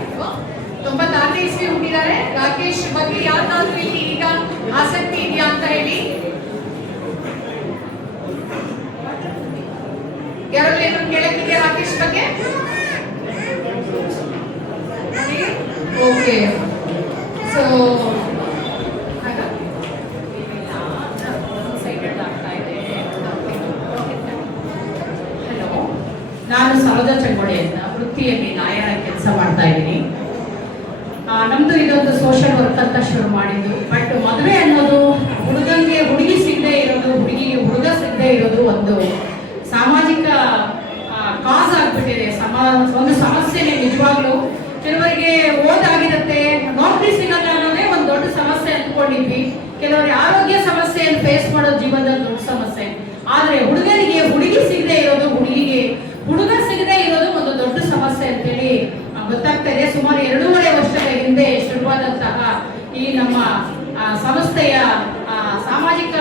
96ನೇ ಇಸ್ವಿ ಹುಟ್ಟಿದ್ದಾರೆ. ರಾಕೇಶ್ ಬಗ್ಗೆ ಯಾವ್ದಾದ್ರು ಇಲ್ಲಿ ಈಗ ಆಸಕ್ತಿ ಇದೆಯಾ ಅಂತ ಹೇಳಿ ಯಾರಲ್ಲಿ ಏನಾದ್ರು ಕೇಳಕ್ಕಿದೆಯಾ ರಾಕೇಶ್ ಬಗ್ಗೆ? ಓಕೆ. ಸೊ ನಾನು ಸರೋಜಾ ಚಂಗೋಡೆ ಅಂತ ವೃತ್ತಿಯಲ್ಲಿ ಲಾಯರ್ ಕೆಲಸ ಮಾಡ್ತಾ ಇದ್ದೀನಿ. ನಮ್ದು ಇದೊಂದು ಸೋಷಿಯಲ್ ವರ್ಕ್ ಅಂತ ಶುರು ಮಾಡಿದ್ದು. ಬಟ್ ಮದುವೆ ಅನ್ನೋದು ಹುಡುಗಂಗೆ ಹುಡುಗಿ ಸಿಗದೆ ಇರೋದು, ಹುಡುಗಿಗೆ ಹುಡುಗ ಸಿಗದೆ ಇರೋದು ಒಂದು ಸಾಮಾಜಿಕ ಕಾಸ್ ಆಗ್ಬಿಟ್ಟಿದೆ. ಒಂದು ಸಮಸ್ಯೆನೇ ನಿಜವಾಗ್ಲೂ. ಕೆಲವರಿಗೆ ಓದಾಗಿರುತ್ತೆ, ನೌಕರಿ ಸಿಗಲ್ಲ ಅನ್ನೋದೇ ಒಂದು ದೊಡ್ಡ ಸಮಸ್ಯೆ ಅಂದ್ಕೊಂಡಿದ್ವಿ. ಕೆಲವರಿಗೆ ಆರೋಗ್ಯ ಸಮಸ್ಯೆಯನ್ನು ಫೇಸ್ ಮಾಡೋದು ಜೀವನದಲ್ಲಿ ದೊಡ್ಡ ಸಮಸ್ಯೆ. ಆದ್ರೆ ಹುಡುಗನಿಗೆ ಹುಡುಗಿ ಸಿಗದೆ ಇರೋದು, ಹುಡುಗಿಗೆ ಹುಡುಗ ಸಿಗದೆ ಇರೋದು ಒಂದು ದೊಡ್ಡ ಸಮಸ್ಯೆ ಅಂತೇಳಿ ಗೊತ್ತಾಗ್ತಾ ಇದೆ. ಸುಮಾರು 2.5 ವರ್ಷಗಳ ಹಿಂದೆ ಶುರುವಾದಂತಹ ಈ ನಮ್ಮ ಸಂಸ್ಥೆಯ ಸಾಮಾಜಿಕ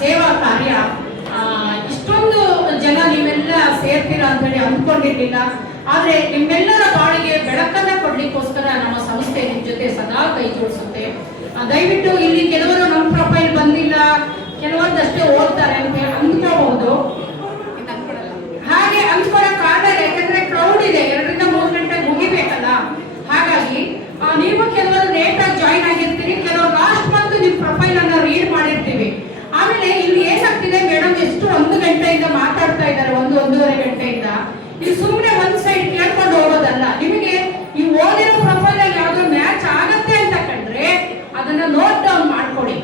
ಸೇವಾ ಕಾರ್ಯ ಇಷ್ಟೊಂದು ಜನ ನೀವೆಲ್ಲ ಸೇರ್ತೀರಾ ಅಂತ ಹೇಳಿ ಅಂದ್ಕೊಂಡಿರ್ಲಿಲ್ಲ. ಆದ್ರೆ ನಿಮ್ಮೆಲ್ಲರ ಬಾಳಿಗೆ ಬೆಳಕನ್ನ ಕೊಡ್ಲಿಕ್ಕೋಸ್ಕರ ನಮ್ಮ ಸಂಸ್ಥೆ ನಿಮ್ ಜೊತೆ ಸದಾ ಕೈ ಜೋಡಿಸುತ್ತೆ. ದಯವಿಟ್ಟು ಇಲ್ಲಿ ಕೆಲವರು ನಮ್ಮ ಪ್ರೊಫೈಲ್ ಬಂದಿಲ್ಲ, ಕೆಲವೊಂದಷ್ಟೇ ಓದ್ತಾರೆ ಅಂತ ಅಂದ್ಕೋಬಹುದು. ಹಾಗೆ ಅಂದ್ಕೊಳ್ಳೋ ಕಾರಣ ಯಾಕಂದ್ರೆ ಕ್ರೌಡ್ ಇದೆ, 2 ರಿಂದ 3 ಗಂಟೆ ಮುಗಿಬೇಕಲ್ಲ. ಹಾಗಾಗಿ 1 ಗಂಟೆಯಿಂದ ಮಾತಾಡ್ತಾ ಇದ್ದಾರೆ, 1-1.5 ಗಂಟೆಯಿಂದ. ನೀವು ಸುಮ್ಮನೆ ಒಂದ್ ಸೈಡ್ ಕೇಳ್ಕೊಂಡು ಹೋಗೋದಲ್ಲ. ನಿಮಗೆ ಈ ಓದಿರೋ ಪ್ರೊಫೈಲ್ ಅಲ್ಲಿ ಯಾವ್ದೋ ಮ್ಯಾಚ್ ಆಗತ್ತೆ ಅಂತ ಕಂಡ್ರೆ ಅದನ್ನ ನೋಟ್ ಡೌನ್ ಮಾಡ್ಕೊಳ್ಳಿ.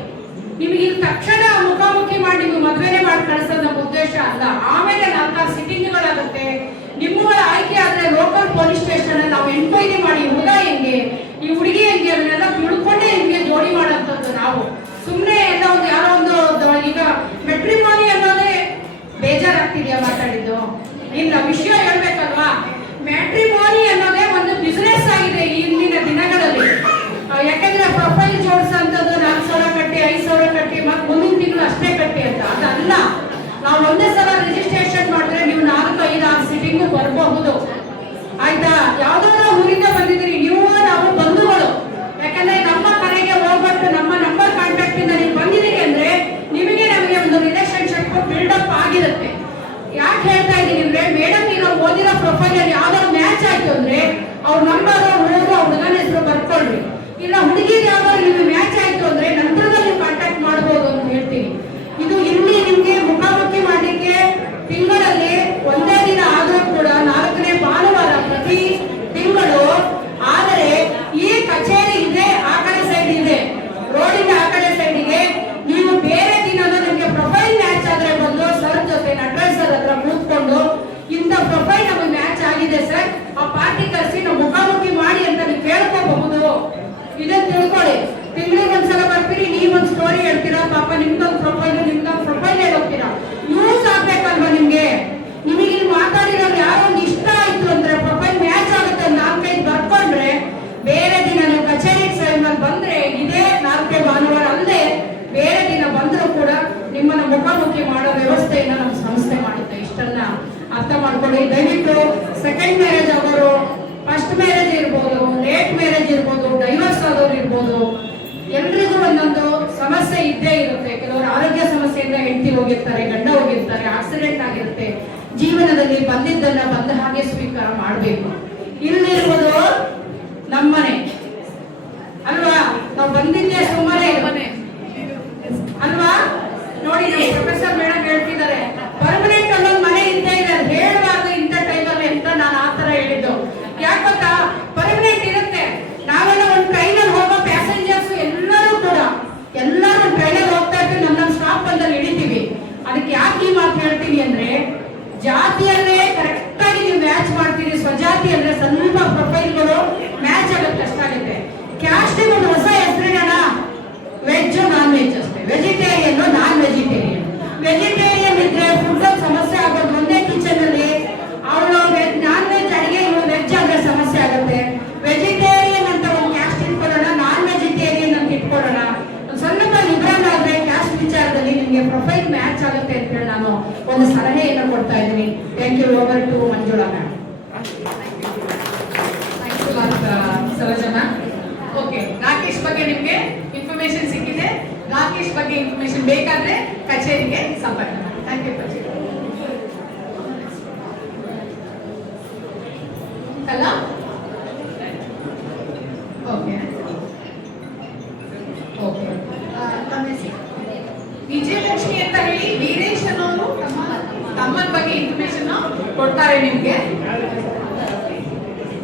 ನಿಮಗೆ ಇಲ್ಲಿ ತಕ್ಷಣ ಮುಖಾಮುಖಿ ಮಾಡಿ ನೀವು ಮದುವೆನೇ ಮಾಡಿ ಕಳಿಸೋದು ನಮ್ಮ ಉದ್ದೇಶ ಅಲ್ಲ. ಆಮೇಲೆ 4 ಸಿಟ್ಟಿಂಗ್ಗಳಾಗುತ್ತೆ. ನಿಮ್ಮಗಳ ಆಯ್ಕೆ ಆದ್ರೆ ಲೋಕಲ್ ಪೊಲೀಸ್ ಸ್ಟೇಷನ್ ಅಲ್ಲಿ ನಾವು ಎನ್ಕ್ವೈರಿ ಮಾಡಿ ಹುಡುಗ ಹೆಂಗೆ, ಈ ಹುಡುಗಿ ಹೆಂಗೆ ಅದನ್ನೆಲ್ಲ ತಿಳ್ಕೊಂಡೇ ನಿಮ್ಗೆ ಜೋಡಿ ಮಾಡೋಂಥದ್ದು. ನಾವು ಸುಮ್ಮನೆ ಎಲ್ಲ ಒಂದು ಯಾರೋ ಒಂದು ಈಗ ಮೆಟ್ರಿಮೋನಿ ಅನ್ನೋದೇ ಬೇಜಾರಾಗ್ತಿದ್ಯಾ ಮಾತಾಡಿದ್ದು? ಇಲ್ಲ, ವಿಷಯ ಹೇಳ್ಬೇಕಲ್ವಾ? ಮ್ಯಾಟ್ರಿಮೋನಿ ಅನ್ನೋದೇ ಒಂದು ಬಿಸಿನೆಸ್ ಆಗಿದೆ ಇಂದಿನ ದಿನಗಳಲ್ಲಿ. ಯಾಕಂದ್ರೆ ಪ್ರೊಫೈಲ್ ಜೋಡಿಸೋಂಥದ್ದು 4,000 ಕಟ್ಟಿ, 5,000 ಕಟ್ಟಿ, ಮತ್ತೆ ಮುಂದಿನ ತಿಂಗಳು ಅಷ್ಟೇ ಕಟ್ಟಿ ಅಂತ ಅದಲ್ಲ. ನಾವು ಒಂದೇ ಸಲ ರಿಜಿಸ್ಟ್ರೇಷನ್ ಮಾಡಿದ್ರೆ ನೀವು 4-5-6 ಸಿಟ್ಟಿಂಗು ಬರಬಹುದು. ಆಯ್ತಾ? ಯಾವ್ದಾದ್ರು ಊರಿಂದ ಬಂದಿದ್ರಿ ನೀವು, ನಾವು ಬಂಧುಗಳು. ಯಾಕಂದ್ರೆ ನಮ್ಮ ಕರೆಗೆ ಹೋಗ್ಬಿಟ್ಟು ನಮ್ಮ ನಂಬರ್ ಕಾಂಟ್ಯಾಕ್ಟ್ ಇಂದ ನೀವು ಬಂದಿದ್ದೀರಿ ಅಂದ್ರೆ ನಿಮಗೆ ನಮಗೆ ಒಂದು ರಿಲೇಶನ್ಶಿಪ್ ಬಿಲ್ಡಪ್ ಆಗಿರುತ್ತೆ. ಯಾಕೆ ಹೇಳ್ತಾ ಇದ್ದೀನಿ ಅಂದ್ರೆ, ಮೇಡಮ್ ನೀವು ಓದಿರೋ ಪ್ರೊಫೈಲ್ ಅಲ್ಲಿ ಯಾವ್ದಾದ್ರು ಮ್ಯಾಚ್ ಆಯ್ತು ಅಂದ್ರೆ ಅವ್ರ ನಂಬರ್, ಊರು, ಹುಡುಗನ ಹೆಸರು ಬರ್ಕೊಳ್ರಿ. ಇಲ್ಲ ಹುಡುಗಿಗೆ ಯಾವ್ದಾದ್ರು ನಿಮ್ಗೆ ಮ್ಯಾಚ್ ಆಯ್ತು ಅಂದ್ರೆ ನಂತರದಲ್ಲಿ ಕಾಂಟ್ಯಾಕ್ಟ್ ಮಾಡಬಹುದು ಅಂತ ಹೇಳ್ತೀನಿ. ಇದು ಇಲ್ಲಿ ನಿಮ್ಗೆ ಮುಖಾಮುಖಿ ಮಾಡ್ಲಿಕ್ಕೆ ತಿಂಗಳಲ್ಲಿ ಒಂದೇ ದಿನ ಆದ್ರೂ ಕೂಡ 4ನೇ ಭಾನುವಾರ ಪ್ರತಿ ತಿಂಗಳು. ಆದರೆ ಈ ಕಚೇರಿ ಇದೆ, ಆ ಕಡೆ ಸೈಡ್ ಇದೆ, ರೋಡಿನ ಆ ಕಡೆ ಸೈಡಿಗೆ. ನೀವು ಬೇರೆ ದಿನದ ನಿಮ್ಗೆ ಪ್ರೊಫೈಲ್ ಮ್ಯಾಚ್ ಆದ್ರೆ ಬಂದು ಸರ್ ಜೊತೆ ನಟರಾಜ್ ಸರ್ ಹತ್ರ ಕೂತ್ಕೊಂಡು ಇಂಥ ಪ್ರೊಫೈಲ್ ನಮಗೆ ಮ್ಯಾಚ್ ಆಗಿದೆ ಸರ್, ಆ ಪಾರ್ಟಿ ಕರೆಸಿ ನಾವು ಮುಖಾಮುಖಿ ಮಾಡಿ ಅಂತ ನೀವು ಕೇಳ್ಕೋಬಹುದು. ಇದನ್ನ ತಿಳ್ಕೊಳ್ಳಿ. ತಿಂಗಳಿಗೆ ಒಂದ್ಸಲ ಬರ್ತೀರಿ, ನೀವೊಂದು ಸ್ಟೋರಿ ಹೇಳ್ತೀರಾ, ಪಾಪ ನಿಮ್ದೊಂದು ಪ್ರೊಫೈಲ್ ಹೇಳೋಗ್ತೀರಾ. ಯೂಸ್ ಆಗ್ಬೇಕಲ್ವಾ ನಿಮ್ಗೆ? ನಿಮಗೆ ಇಲ್ಲಿ ಮಾತಾಡಿರೋರು ಯಾರೋ ಒಂದು ಇಷ್ಟ ಆಯ್ತು ಅಂದ್ರೆ ಪ್ರೊಫೈಲ್ ಮ್ಯಾಚ್ ಆಗುತ್ತೆ 4-5 ಬರ್ಕೊಂಡ್ರೆ ಬೇರೆ ದಿನ ನೀವು ಕಚೇರಿ ಟೈಮಲ್ಲಿ ಬಂದ್ರೆ ಇದೇ 4ನೇ ಭಾನುವಾರ ಅಲ್ಲದೆ ಬೇರೆ ದಿನ ಬಂದರೂ ಕೂಡ ನಿಮ್ಮನ್ನ ಮುಖಾಮುಖಿ ಮಾಡೋ ವ್ಯವಸ್ಥೆಯನ್ನ ನಮ್ಮ ಸಂಸ್ಥೆ ಮಾಡುತ್ತೆ. ಇಷ್ಟನ್ನ ಅರ್ಥ ಮಾಡ್ಕೊಳ್ಳಿ. ದಯವಿಟ್ಟು ಸೆಕೆಂಡ್ ಮ್ಯಾರೇಜ್ ಆಗೋರು, ಫಸ್ಟ್ ಮ್ಯಾರೇಜ್ ಇರ್ಬೋದು, ಲೇಟ್ ಮ್ಯಾರೇಜ್ ಇರ್ಬೋದು, ಡೈವರ್ಸ್ ಆದವ್ರು ಇರ್ಬೋದು, ಎಲ್ರಿಗೂ ಒಂದೊಂದು ಸಮಸ್ಯೆ ಇದ್ದೇ ಇರುತ್ತೆ. ಕೆಲವರು ಆರೋಗ್ಯ ಸಮಸ್ಯೆಯಿಂದ ಹೆಂಡತಿ ಹೋಗಿರ್ತಾರೆ, ಗಂಡ ಹೋಗಿರ್ತಾರೆ, ಆಕ್ಸಿಡೆಂಟ್ ಆಗಿರುತ್ತೆ. ಜೀವನದಲ್ಲಿ ಬಂದಿದ್ದನ್ನ ಬಂದ ಹಾಗೆ ಸ್ವೀಕಾರ ಮಾಡಬೇಕು. ಇಲ್ಲಿರುವುದು ನಮ್ಮನೆ ಅಲ್ವಾ? ನಾವು ಬಂದಿದ್ದೆ ಸುಮ್ಮನೆ ಅಲ್ವಾ? ನೋಡಿ, ಪ್ರೊಫೆಸರ್ ಮೇಡಮ್ ಹೇಳ್ತಿದ್ದಾರೆ ಪರ್ಮನೆಂಟ್ ಅನ್ನೊಂದು ಮನೆ ಇದ್ದೇ ಇದೆ. ಹೇಳುವಾಗ ಇಂಥ ಟೈಮಲ್ಲಿ ಅಂತ ನಾನು ಆತರ ಹೇಳಿದ್ದು. ಯಾಕಂತ ಪರ್ಮನೆಂಟ್ ಇರುತ್ತೆ. ನಾವೆಲ್ಲ ಒಂದು ಟ್ರೈನಲ್ಲಿ ಹೋಗೋ ಪ್ಯಾಸೆಂಜರ್ಸ್ ಎಲ್ಲರೂ ಟ್ರೈನಲ್ಲಿ ಹೋಗ್ತಾ ಇರ್ತೀವಿ, ನಮ್ಮ ಸ್ಟಾಪ್ ಬಂದಲ್ಲಿ ಇಳಿತೀವಿ. ಅದಕ್ಕೆ ಯಾಕೆ ಈ ಮಾತು ಹೇಳ್ತೀನಿ ಅಂದ್ರೆ, ಜಾತಿಯಲ್ಲೇ ಕರೆಕ್ಟ್ ಆಗಿ ನೀವು ಮ್ಯಾಚ್ ಮಾಡ್ತೀರಿ. ಸ್ವಜಾತಿ ಅಂದ್ರೆ ಸ್ವಲ್ಪ ಪ್ರೊಫೈಲ್ಗಳು ಮ್ಯಾಚ್ ಆಗೋದು ಕಷ್ಟ ಆಗುತ್ತೆ. ಕ್ಯಾಸ್ಟಿಗೆ ಒಂದು ಹೊಸ ಹೆಸರಿಡೋಣ, ವೆಜ್ ನಾನ್ ವೆಜ್ ಅಷ್ಟೇ. Vegetarian non vegetarian. ವೆಜಿಟೇರಿಯನ್ ಇದ್ರೆ ಫುಡ್ ಸಮಸ್ಯೆ ಆಗೋದು. ಒಂದೇ ಕಿಚನ್ ಅಲ್ಲಿ ಅವಳು ನಾನ್ ವೆಜ್ ಅಡಿಗೆ, ಇವಳು ವೆಜ್ ಆದ್ರೆ ಸಮಸ್ಯೆ ಆಗುತ್ತೆ. ವೆಜಿಟೇರಿಯನ್ ಅಂತ ಒಂದು ಕ್ಯಾಸ್ಟ್ ಇಟ್ಕೊಳ್ಳೋಣ, ನಾನ್ ವೆಜಿಟೇರಿಯನ್ ಅಂತ ಇಟ್ಕೊಳ್ಳೋಣ. ಸ್ವಲ್ಪ ಲಿಬ್ರಲ್ ಆದ್ರೆ ಕ್ಯಾಸ್ಟ್ ವಿಚಾರದಲ್ಲಿ ನಿಮ್ಗೆ ಪ್ರೊಫೈಲ್ ಮ್ಯಾಚ್ ಆಗುತ್ತೆ ಅಂತ ಹೇಳಿ ನಾನು ಒಂದು ಸಲಹೆಯನ್ನು ಕೊಡ್ತಾ ಇದ್ದೀನಿ. Thank you. Over to Manjula ma'am. Sarojana, okay. Rakesh ಬಗ್ಗೆ ನಿಮ್ಗೆ ಇನ್ಫಾರ್ಮೇಶನ್ ಸಿಕ್ಕಿದೆ. ರಾಕೇಶ್ ಬಗ್ಗೆ ಇನ್ಫಾರ್ಮೇಶನ್ ಬೇಕಾದ್ರೆ ಕಚೇರಿಗೆ ಸಂಪರ್ಕ ಮಾಡಿ. Thank you. ಅಲ್ಲ, ಓಕೆ ಓಕೆ. ವಿಜಯಲಕ್ಷ್ಮಿ ಅಂತ ಹೇಳಿ ವೀರೇಶ್ ಅನ್ನೋರು ತಮ್ಮನ ಬಗ್ಗೆ ಇನ್ಫಾರ್ಮೇಶನ್ ಕೊಡ್ತಾರೆ ನಿಮ್ಗೆ.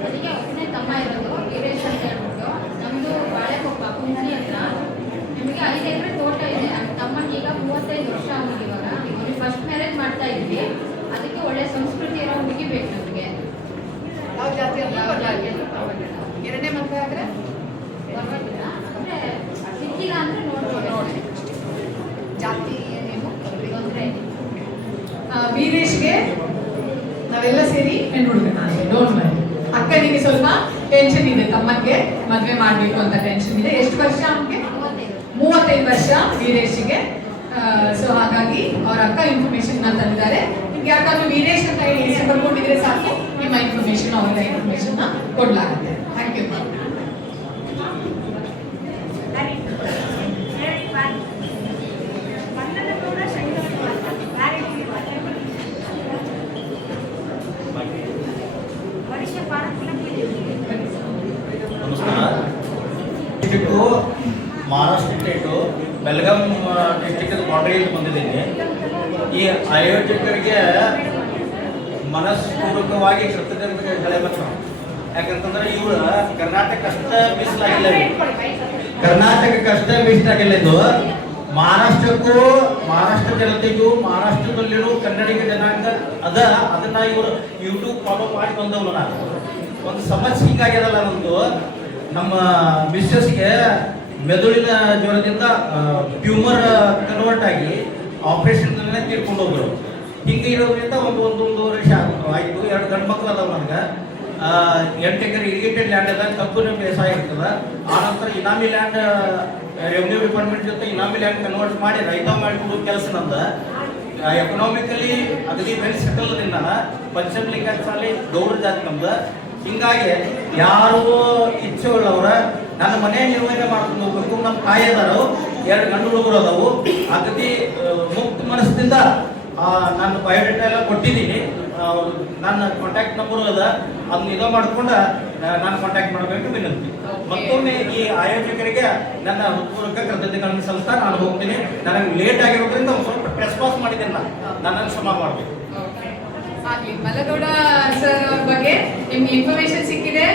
ಅದಕ್ಕೆ ಒಬ್ಬನೇ ತಮ್ಮ ಇರೋದು ವೀರೇಶ್ ಅಂತ ಹೇಳ್ಬಿಟ್ಟು. ನಮ್ಮದು ಬಾಳೆಕೊಪ್ಪ ಕುಂಚಿ ಹತ್ರ. ನಿಮಗೆ 5 ಎಕರೆ ತೋಟ ಇದೆ. ತಮ್ಮನಿಗೆ ಈಗ 35 ವರ್ಷ ಆಗಿದೆ. ಇವಾಗ ಅವ್ರಿಗೆ ಫಸ್ಟ್ ಮ್ಯಾರೇಜ್ ಮಾಡ್ತಾ ಇದ್ವಿ. ಅದಕ್ಕೆ ಒಳ್ಳೆ ಸಂಸ್ಕೃತಿ ಇರೋ ಹುಡುಗಿ ಬೇಕು ನಮಗೆ. ಯಾವ ಜಾತಿ ಅಂತ ಎರಡನೇ ಮದುವೆ ಆದ್ರೆ ಪರವಾಗಿಲ್ಲ ಅಂದರೆ ಸಿಕ್ಕಿಲ್ಲ ಅಂದರೆ ನೋಡ್ಬೋದು. ಜಾತಿ ಏನೇನು ತೊಂದರೆ ವೀರೇಶ್ಗೆ ನಾವೆಲ್ಲ ಸೇರಿ ಹೆಣ್ಣು ಹುಡುಗನ ಡೋಂಟ್ ವರಿ. ಅಕ್ಕನಿಗೆ ಸ್ವಲ್ಪ ಟೆನ್ಷನ್ ಇದೆ, ತಮ್ಮನಿಗೆ ಮದುವೆ ಮಾಡ್ಬೇಕು ಅಂತ ಟೆನ್ಷನ್ ಇದೆ. ಎಷ್ಟು ವರ್ಷ ಅವನಿಗೆ? 35 ವರ್ಷ ವೀರೇಶ್ಗೆ. ಸೊ ಹಾಗಾಗಿ ಅವ್ರ ಅಕ್ಕ ಇನ್ಫಾರ್ಮೇಶನ್ ತಂದಿದ್ದಾರೆ. ನಿಮ್ಗೆ ಯಾಕಾದ್ರೂ ವೀರೇಶ್ ಅಂತ ಹೇಳಿ ಹೆಸರು ಬರ್ಕೊಂಡಿದ್ರೆ ಸಾಕು, ನಿಮ್ಮ ಇನ್ಫಾರ್ಮೇಶನ್ ಅವ್ರ ಇನ್ಫಾರ್ಮೇಶನ್ ಕೊಡ್ಲಾಗುತ್ತೆ. Thank you. ನಮಸ್ಕಾರ. District Maharashtra state Belgaum district ಬಾರ್ಡರಿಗೆ ಬಂದಿದ್ದೀನಿ. ಈ ಆಯೋಜಕರಿಗೆ ಮನಸ್ಪೂರ್ವಕವಾಗಿ ಕೃತಜ್ಞತೆಗಳು ಮತ್ತು ಯಾಕಂತಂದ್ರೆ ಇವ್ರು ಕರ್ನಾಟಕಕ್ಕಷ್ಟ ಮೀಸಲಾಗಿಲ್ಲ, ಕರ್ನಾಟಕಕ್ಕಷ್ಟ ಮೀಸಲಾಗಿಲ್ಲ. ಇದು ಮಹಾರಾಷ್ಟ್ರಕ್ಕೂ, ಮಹಾರಾಷ್ಟ್ರ ಜನತೆಗೂ, ಮಹಾರಾಷ್ಟ್ರದಲ್ಲಿರೋ ಕನ್ನಡಿಗ ಜನಾಂಗ ಅದನ್ನ ಇವರು ಯೂಟ್ಯೂಬ್ ಫಾಲೋ ಮಾಡಿ ಬಂದವ್ರು. ನಾನು ಒಂದು ಸಮಸ್ಯೆ ಹೀಗಾಗ್ಯದಲ್ಲ, ನಮ್ದು ನಮ್ಮ ಮಿಸ್ಸಸ್ಗೆ ಮೆದುಳಿನ ಜ್ವರದಿಂದ ಟ್ಯೂಮರ್ ಕನ್ವರ್ಟ್ ಆಗಿ ಆಪರೇಷನ್ ತೀರ್ಕೊಂಡು ಹೋದ್ರು. ಹಿಂಗೆ ಇರೋದ್ರಿಂದ ಒಂದೂವರೆ ವರ್ಷ ಆಯಿತು. 2 ಗಂಡು ಮಕ್ಕಳು ಅದಾವ ನನಗೆ. 8 ಎಕರೆ ಇರಿಗೇಟೆಡ್ ಲ್ಯಾಂಡ್ ಅದ, ಕಬ್ಬು ಬೇಸಾಯ ಇರ್ತದ. ಆನಂತರ ಇನಾಮಿ ಲ್ಯಾಂಡ್ ರೆವಿನ್ಯೂ ಡಿಪಾರ್ಟ್ಮೆಂಟ್ ಜೊತೆ ಇನಾಮಿ ಲ್ಯಾಂಡ್ ಕನ್ವರ್ಟ್ ಮಾಡಿ ರೈತ ಮಾಡಿಕೊಡೋ ಕೆಲಸ ನಮ್ದು. ಎಕನಾಮಿಕಲಿ ಅಗದಿ ವೆಲ್ ಸೆಟಲ್ ನಾನು ಪಂಚಮಲಿಂಗಾಚಾಲಿ ಗೌಡ ಜಾತಿ ನಮ್ದು. ಹಿಂಗಾಗಿ ಯಾರು ಇಚ್ಛೆ ಉಳ್ಳವ್ರ ನನ್ನ ಮನೆ ನಿರ್ವಹಣೆ ಮಾಡ್ಕೊಂಡು ಹೋಗ್ಬೇಕು. ನಮ್ಮ ತಾಯಿ ಅದಾರು, 2 ಗಂಡು ಹುಡುಗರು ಅದಾವು. ಅಗದಿ ಮುಕ್ತ ಮನಸ್ಸಿಂದ ನಾನು ಬಯೋಡೇಟಾ ಎಲ್ಲ ಕೊಟ್ಟಿದ್ದೀನಿ. ನನ್ನ ಕಾಂಟ್ಯಾಕ್ಟ್ ನಂಬರ್ ಅದ, ಅದನ್ನ ಇದು ಮಾಡ್ಕೊಂಡು ನಾನು ಕಾಂಟ್ಯಾಕ್ಟ್ ಮಾಡಬೇಕು ವಿನಂತಿ. ಮತ್ತೊಮ್ಮೆ ಈ ಆಯೋಜಕರಿಗೆ ನನ್ನ ಹೃತ್ಪೂರ್ವಕ ಕೃತಜ್ಞತೆಗಳನ್ನು ಸಲ್ಲಿಸ್ತಾ ನಾನು ಹೋಗ್ತೀನಿ. ನನಗೆ ಲೇಟ್ ಆಗಿರೋದ್ರಿಂದ ಒಂದು ಸ್ವಲ್ಪ ರೆಸ್ಪಾನ್ಸ್ ಮಾಡಿದ್ದೇನೆ, ನನ್ನನ್ನು ಕ್ಷಮ ಮಾಡಬೇಕು. ಆಗ್ಲಿ. ಮಲ್ಲಗೌಡ ಸರ್ ಅವ್ರ ಬಗ್ಗೆ ನಿಮ್ಗೆ ಇನ್ಫಾರ್ಮೇಶನ್ ಸಿಕ್ಕಿದೆ.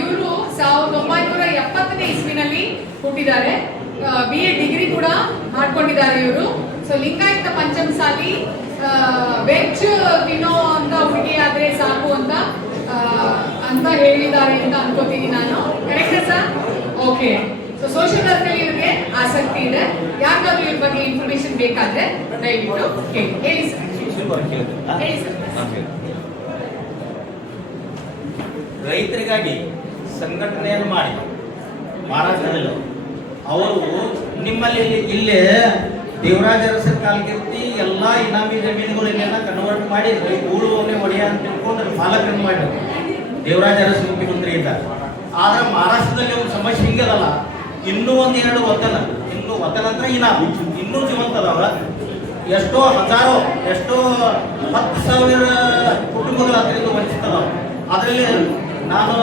ಇವರು 1970ನೇ ಇಸ್ವಿನಲ್ಲಿ ಹುಟ್ಟಿದ್ದಾರೆ. BA ಡಿಗ್ರಿ ಕೂಡ ಮಾಡ್ಕೊಂಡಿದ್ದಾರೆ ಇವರು. ಸೊ ಲಿಂಗಾಯತ ಪಂಚಮಸಾಲಿ ವೆಜ್ ತಿನ್ನೋ ಅಂತ ಹುಡುಗಿ ಆದ್ರೆ ಸಾಕು ಅಂತ ಹೇಳಿದ್ದಾರೆ ಅಂತ ಅನ್ಕೋತೀನಿ ನಾನು. ಕರೆಕ್ಟಾ sir? Okay. So social work ಅಲ್ಲಿ ಇವ್ರಿಗೆ ಆಸಕ್ತಿ ಇದೆ. ಯಾಕಾದ್ರೂ ಇವ್ರ ಬಗ್ಗೆ ಇನ್ಫಾರ್ಮೇಶನ್ ಬೇಕಾದ್ರೆ ದಯವಿಟ್ಟು ಹೇಳಿ ಸರ್. ಹೇಳಿ ಸರ್. ರೈತರಿಗಾಗಿ ಸಂಘಟನೆಯನ್ನು ಮಾಡಿ ಮಹಾರಾಷ್ಟ್ರದಲ್ಲಿ ಅವರು ನಿಮ್ಮಲ್ಲಿ ಇಲ್ಲೇ ದೇವರಾಜ ಅರಸರ ಕಾಲಗಿರ್ತಿ ಎಲ್ಲ ಇನಾಮಿ ಜಮೀನುಗಳನ್ನೆಲ್ಲ ಕನ್ವರ್ಟ್ ಮಾಡಿ ಊಳುವವನೇ ಒಡೆಯ ಅಂತ ತಿಳ್ಕೊಂಡು ಪಾಲಕರನ್ನು ಮಾಡಿದ್ರು. ದೇವರಾಜ ಅರಸ ಮುಖ್ಯಮಂತ್ರಿ ಇದ್ದಾರೆ. ಆದ್ರೆ ಮಹಾರಾಷ್ಟ್ರದಲ್ಲಿ ಒಂದು ಸಮಸ್ಯೆ ಹಿಂಗದಲ್ಲ, ಇನ್ನೂ 1-2 ವತನ, ಇನ್ನೂ ವತನ ಅಂದ್ರೆ ಇನಾಮಿ ಇನ್ನೂ ಜೀವಂತ ಅದಾವ. ಎಷ್ಟೋ 10,000 ಕುಟುಂಬಗಳು ಅದರಿಂದ ವಂಚಿತದಾವ. ಅದರಲ್ಲಿ ನಾನು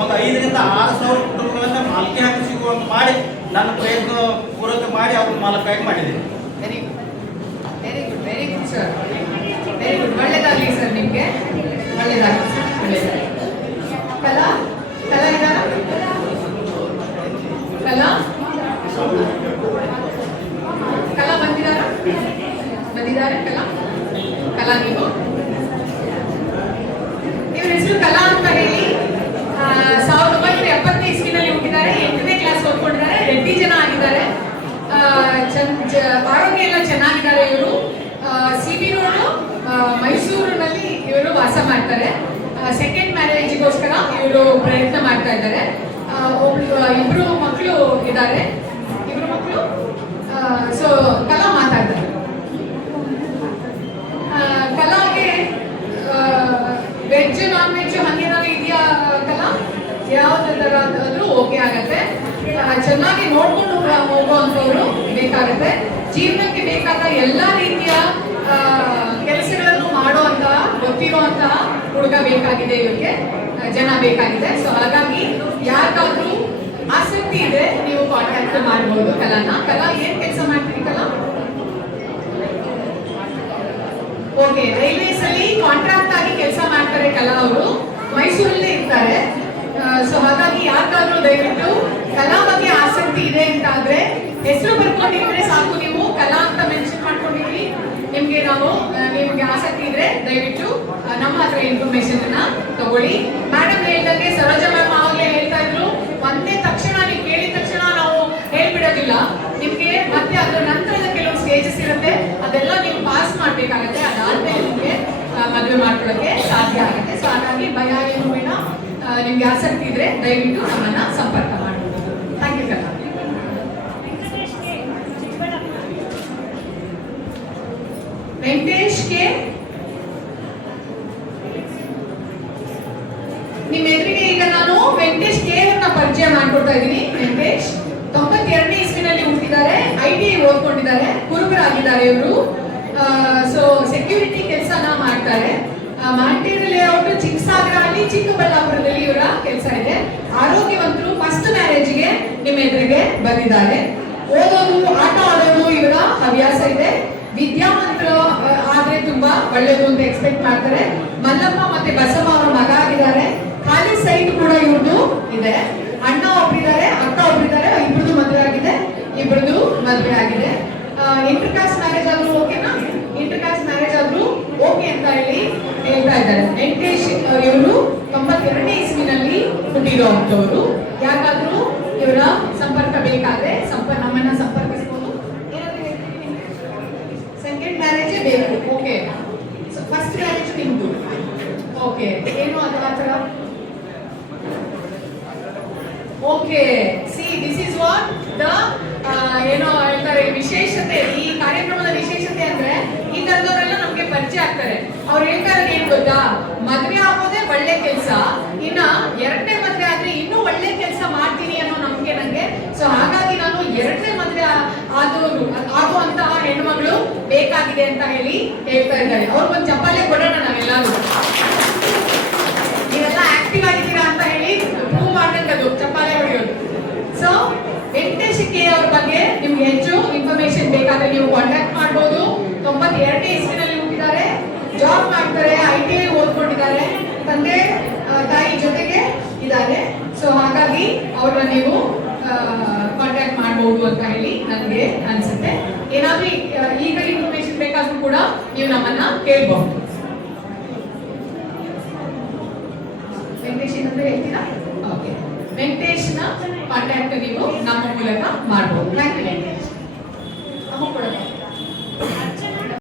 ಒಂದು 5,000-6,000 ಕುಟುಂಬಗಳನ್ನ ಮಾಲ್ಕೆ ಹಾಕಿ ಸಿಗುವಂತ ಮಾಡಿ ನನ್ನ ಪ್ರಯತ್ನ ಪೂರಕ ಮಾಡಿ ಅವ್ರ ಮಾಲಕಾಗಿ ಮಾಡಿದ್ದೀನಿ. Very good, very good, very good sir, very good. ಒಳ್ಳೆದಾಗಲಿ ಸರ್, ನಿಮಗೆ ಒಳ್ಳೆದಾಗಲಿ ಸರ್, ಒಳ್ಳೆದಾಗಲಿ. ಕಲಾ ಕಲಾ ಇದ್ದಾರಾ? ಕಲಾ ಕಲಾ ಬಂದಿದ್ದಾರೆ ಕಲಾ ಕಲಾ ನೀವು ಇವ್ರ ಹೆಸರು ಕಲಾ ಅಂತ ಹೇಳಿ 1970ನೇ ಇಸ್ವಿನಲ್ಲಿ ಹುಟ್ಟಿದ್ದಾರೆ. 8ನೇ ಕ್ಲಾಸ್ ಓದ್ಕೊಂಡಿದ್ದಾರೆ. ರೆಡ್ಡಿ ಜನ ಆಗಿದ್ದಾರೆ. ಆರೋಗ್ಯ ಎಲ್ಲ ಚೆನ್ನಾಗಿದ್ದಾರೆ. ಇವರು CB ರೋಡ್ ಮೈಸೂರಿನಲ್ಲಿ ಇವರು ವಾಸ ಮಾಡ್ತಾರೆ. ಸೆಕೆಂಡ್ ಮ್ಯಾರೇಜ್ಗೋಸ್ಕರ ಇವರು ಪ್ರಯತ್ನ ಮಾಡ್ತಾ ಇದ್ದಾರೆ. ಇಬ್ರು ಮಕ್ಕಳು ಇದ್ದಾರೆ. ಇಬ್ರು ಮಕ್ಕಳು. ಸೊ ಕಲಾ ಮಾತಾಡ್ತಾರೆ. ಕಲಾಗೆ ವೆಜ್ ನಾನ್ ವೆಜ್ ಹಂಗೇನಾದ್ರು ಇದೆಯಾ ಕಲಾ? ಯಾವ್ದು ತರ ಆದ್ರೂ ಓಕೆ ಆಗತ್ತೆ. ಚೆನ್ನಾಗಿ ನೋಡ್ಕೊಂಡು ಹೋಗುವಂಥವ್ರು ಬೇಕಾಗತ್ತೆ. ಜೀವನಕ್ಕೆ ಬೇಕಾದ ಎಲ್ಲಾ ರೀತಿಯ ಕೆಲಸಗಳನ್ನು ಮಾಡುವಂತ ಗೊತ್ತಿರುವಂತ ಹುಡುಗ ಬೇಕಾಗಿದೆ, ಇವ್ರಿಗೆ ಜನ ಬೇಕಾಗಿದೆ. ಸೊ ಹಾಗಾಗಿ ಯಾರಿಗಾದ್ರೂ ಆಸಕ್ತಿ ಇದೆ ನೀವು ಕಾಂಟ್ಯಾಕ್ಟ್ ಮಾಡಬಹುದು ಕಲಾನ. ಕಲಾ ಏನ್ ಕೆಲಸ ಮಾಡ್ತೀರಿ ಕಲಾ? ಓಕೆ, ರೈಲ್ವೇಸ್ ಅಲ್ಲಿ ಕಾಂಟ್ರಾಕ್ಟ್ ಆಗಿ ಕೆಲಸ ಮಾಡ್ತಾರೆ ಕಲಾ ಅವರು. ಮೈಸೂರಲ್ಲೇ ಇರ್ತಾರೆ. ಸೊ ಹಾಗಾಗಿ ಯಾರಿಗಾದ್ರೂ ದಯವಿಟ್ಟು ಕಲಾ ಬಗ್ಗೆ ಆಸಕ್ತಿ ಇದೆ ಅಂತ ಆದ್ರೆ ಹೆಸರು ಬರ್ಕೊಂಡಿದ್ರೆ ಸಾಕು. ನೀವು ಕಲಾ ಅಂತ ಮೆನ್ಷನ್ ಮಾಡ್ಕೊಂಡಿದ್ರಿ. ನಿಮ್ಗೆ ಆಸಕ್ತಿ ಇದ್ರೆ ದಯವಿಟ್ಟು ನಮ್ಮ ಹತ್ರ ಇನ್ಫಾರ್ಮೇಶನ್ ಅನ್ನ ತಗೊಳ್ಳಿ. ಮೇಡಮ್ ಹೇಳಿದಂಗೆ ಸರೋಜಾ ಮ್ಯಾಮ್ ಆವಾಗಲೇ ಹೇಳ್ತಾ ಇದ್ರು, ಒಂದೇ ತಕ್ಷಣ ನೀವು ಕೇಳಿದ ತಕ್ಷಣ ನಾವು ಹೇಳ್ಬಿಡೋದಿಲ್ಲ. ನಿಮ್ಗೆ ಮತ್ತೆ ಅದರ ನಂತರದ ಕೆಲವು ಸ್ಟೇಜಸ್ ಇರುತ್ತೆ, ಅದೆಲ್ಲ ನೀವು ಪಾಸ್ ಮಾಡ್ಬೇಕಾಗತ್ತೆ. ಅದಾದ್ಮೇಲೆ ನಿಮ್ಗೆ ಮದುವೆ ಮಾಡ್ಕೊಳ್ಳೋಕೆ ಸಾಧ್ಯ ಆಗುತ್ತೆ. ಸೊ ಹಾಗಾಗಿ ಭಯ ಏನು ಬೇಡ. ನಿಮ್ಗೆ ಆಸಕ್ತಿ ಇದ್ರೆ ದಯವಿಟ್ಟು ನಮ್ಮನ್ನ ಸಂಪರ್ಕ ಮಾಡಬಹುದು. ಥ್ಯಾಂಕ್ ಯು ಕಲಾ. ವೆಂಕಟೇಶ್ಗೆ ನಿಮ್ಮ ಎದುರಿಗೆ ಈಗ ನಾನು ವೆಂಕಟೇಶ್ ಕೆ ಅವ್ರನ್ನ ಪರಿಚಯ ಮಾಡ್ಕೊಡ್ತಾ ಇದ್ದೀನಿ. ವೆಂಕಟೇಶ್ 92ನೇ ಇಸ್ವಿನಲ್ಲಿ ಹುಟ್ಟಿದ್ದಾರೆ. ITI ಓದ್ಕೊಂಡಿದ್ದಾರೆ. ಕುರುಬರಾಗಿದ್ದಾರೆ ಇವರು. ಸೊ ಸೆಕ್ಯೂರಿಟಿ ಕೆಲಸನ ಮಾಡ್ತಾರೆ. ಮಾಂಟೇರಿ ಲೇಔಟ್, ಚಿಕ್ಕಸಾಗರ ಅಲ್ಲಿ, ಚಿಕ್ಕಬಳ್ಳಾಪುರದಲ್ಲಿ ಇವರ ಕೆಲಸ ಇದೆ. ಆರೋಗ್ಯವಂತರು. ಫಸ್ಟ್ ಮ್ಯಾರೇಜ್ಗೆ ನಿಮ್ಮ ಎದುರಿಗೆ ಬಂದಿದ್ದಾರೆ. ಓದೋದು, ಆಟ ಆಡೋದು ಇವರ ಹವ್ಯಾಸ ಇದೆ. ವಿದ್ಯಾವಂತರು ತುಂಬಾ ಒಳ್ಳೇದು ಅಂತ ಎಕ್ಸ್ಪೆಕ್ಟ್ ಮಾಡ್ತಾರೆ. ಮಲ್ಲಮ್ಮ ಮತ್ತೆ ಬಸಮ್ಮ ಅವರ ಮಗ ಆಗಿದ್ದಾರೆ. ಖಾಲಿ ಸೈಟ್ ಕೂಡ ಇವ್ರದ್ದು ಇದೆ. ಅಣ್ಣ ಒಬ್ರಿದ್ದಾರೆ, ಅಕ್ಕ ಒಬ್ರಿದ್ದಾರೆ. ಇಬ್ರದ್ದು ಮದುವೆ ಆಗಿದೆ, ಇಬ್ರದ್ದು ಮದುವೆ ಆಗಿದೆ. ಇಂಟರ್ ಕಾಸ್ಟ್ ಮ್ಯಾರೇಜ್ ಆದ್ರೂ ಓಕೆನಾ? ಇಂಟರ್ ಕಾಸ್ಟ್ ಮ್ಯಾರೇಜ್ ಆದ್ರೂ ಓಕೆ ಅಂತ ಹೇಳಿ ಹೇಳ್ತಾ ಇದ್ದಾರೆ. ವೆಂಕಟೇಶ್ ಇವರು 92ನೇ ಇಸ್ವಿನಲ್ಲಿ ಹುಟ್ಟಿರುವಂತವರು. ಯಾಕಾದ್ರೂ ಇವರ ಸಂಪರ್ಕ ಬೇಕಾದ್ರೆ ನಮ್ಮನ್ನ ಸಂಪರ್ಕಿಸಬಹುದು. ಸೆಕೆಂಡ್ ಮ್ಯಾರೇಜ್ ಬೇಕು, ಓಕೆ. ಫಸ್ಟ್ ಮ್ಯಾರೇಜ್ ನಿಮ್ದು, ಓಕೆ. ಏನು ಅದು ಆ ಥರ? Okay, see this is what the ಏನೋ ಹೇಳ್ತಾರೆ ವಿಶೇಷತೆ. ಈ ಕಾರ್ಯಕ್ರಮದ ವಿಶೇಷತೆ ಅಂದ್ರೆ ಈ ತರದವರೆಲ್ಲ ನಮ್ಗೆ ಪರಿಚಯ ಆಗ್ತಾರೆ. ಅವ್ರು ಹೇಳ್ತಾರೆ ಏನ್ ಗೊತ್ತಾ, ಮದ್ವೆ ಆಗೋದೇ ಒಳ್ಳೆ ಕೆಲಸ, ಇನ್ನ ಎರಡನೇ ಮದ್ವೆ ಆದ್ರೆ ಇನ್ನೂ ಒಳ್ಳೆ ಕೆಲಸ ಮಾಡ್ತೀನಿ ಅನ್ನೋ ನಂಬಿಕೆ ನಂಗೆ. ಸೊ ಹಾಗಾಗಿ ನಾನು ಎರಡನೇ ಮದ್ವೆ ಆಗುವಂತಹ ಹೆಣ್ಮಗಳು ಬೇಕಾಗಿದೆ ಅಂತ ಹೇಳಿ ಹೇಳ್ತಾ ಇದ್ದಾರೆ. ಅವ್ರಿಗೊಂದು ಚಪ್ಪಾಳೆ ಕೊಡೋಣ ನಾವೆಲ್ಲರೂ. ನೀವೆಲ್ಲ ಆಕ್ಟಿವ್ ಆಗಿದ್ದೀರಾ ಅಂತ ಹೇಳಿ ಪ್ರೂವ್ ಮಾಡ್ಬೇಕದು ಚಪ್ಪಾಳೆ ಹೊಡೆಯೋದು. ಸೊ ವೆಂಕಟೇಶ್ ಕೆ ಅವ್ರ ಬಗ್ಗೆ ನಿಮ್ಗೆ ಹೆಚ್ಚು ಇನ್ಫಾರ್ಮೇಶನ್ ಬೇಕಾದ್ರೆ ನೀವು ಕಾಂಟ್ಯಾಕ್ಟ್ ಮಾಡ್ಬೋದು. 92ನೇ ಇಸ್ವಿನಲ್ಲಿ ಹುಟ್ಟಿದ್ದಾರೆ, ಜಾಬ್ ಮಾಡ್ತಾರೆ, ITI ಓದ್ಕೊಂಡಿದ್ದಾರೆ, ತಂದೆ ತಾಯಿ ಜೊತೆಗೆ ಇದ್ದಾರೆ. ಸೊ ಹಾಗಾಗಿ ಅವ್ರನ್ನ ನೀವು ಕಾಂಟ್ಯಾಕ್ಟ್ ಮಾಡಬಹುದು ಅಂತ ಹೇಳಿ ನನಗೆ ಅನ್ಸುತ್ತೆ. ಏನಾದ್ರೂ ಈಗ ಇನ್ಫಾರ್ಮೇಶನ್ ಬೇಕಾದ್ರೂ ಕೂಡ ನೀವು ನಮ್ಮನ್ನ ಕೇಳಬಹುದು. ವೆಂಕಟೇಶ್ ಅಂತ ಹೇಳ್ತೀರಾ? ಓಕೆ, ವೆಂಕಟೇಶ್ನ ಕಾಂಟ್ಯಾಕ್ಟ್ ನೀವು ನಮ್ಮ ಮೂಲಕ ಮಾಡಬಹುದು. Thank you Venkatesh.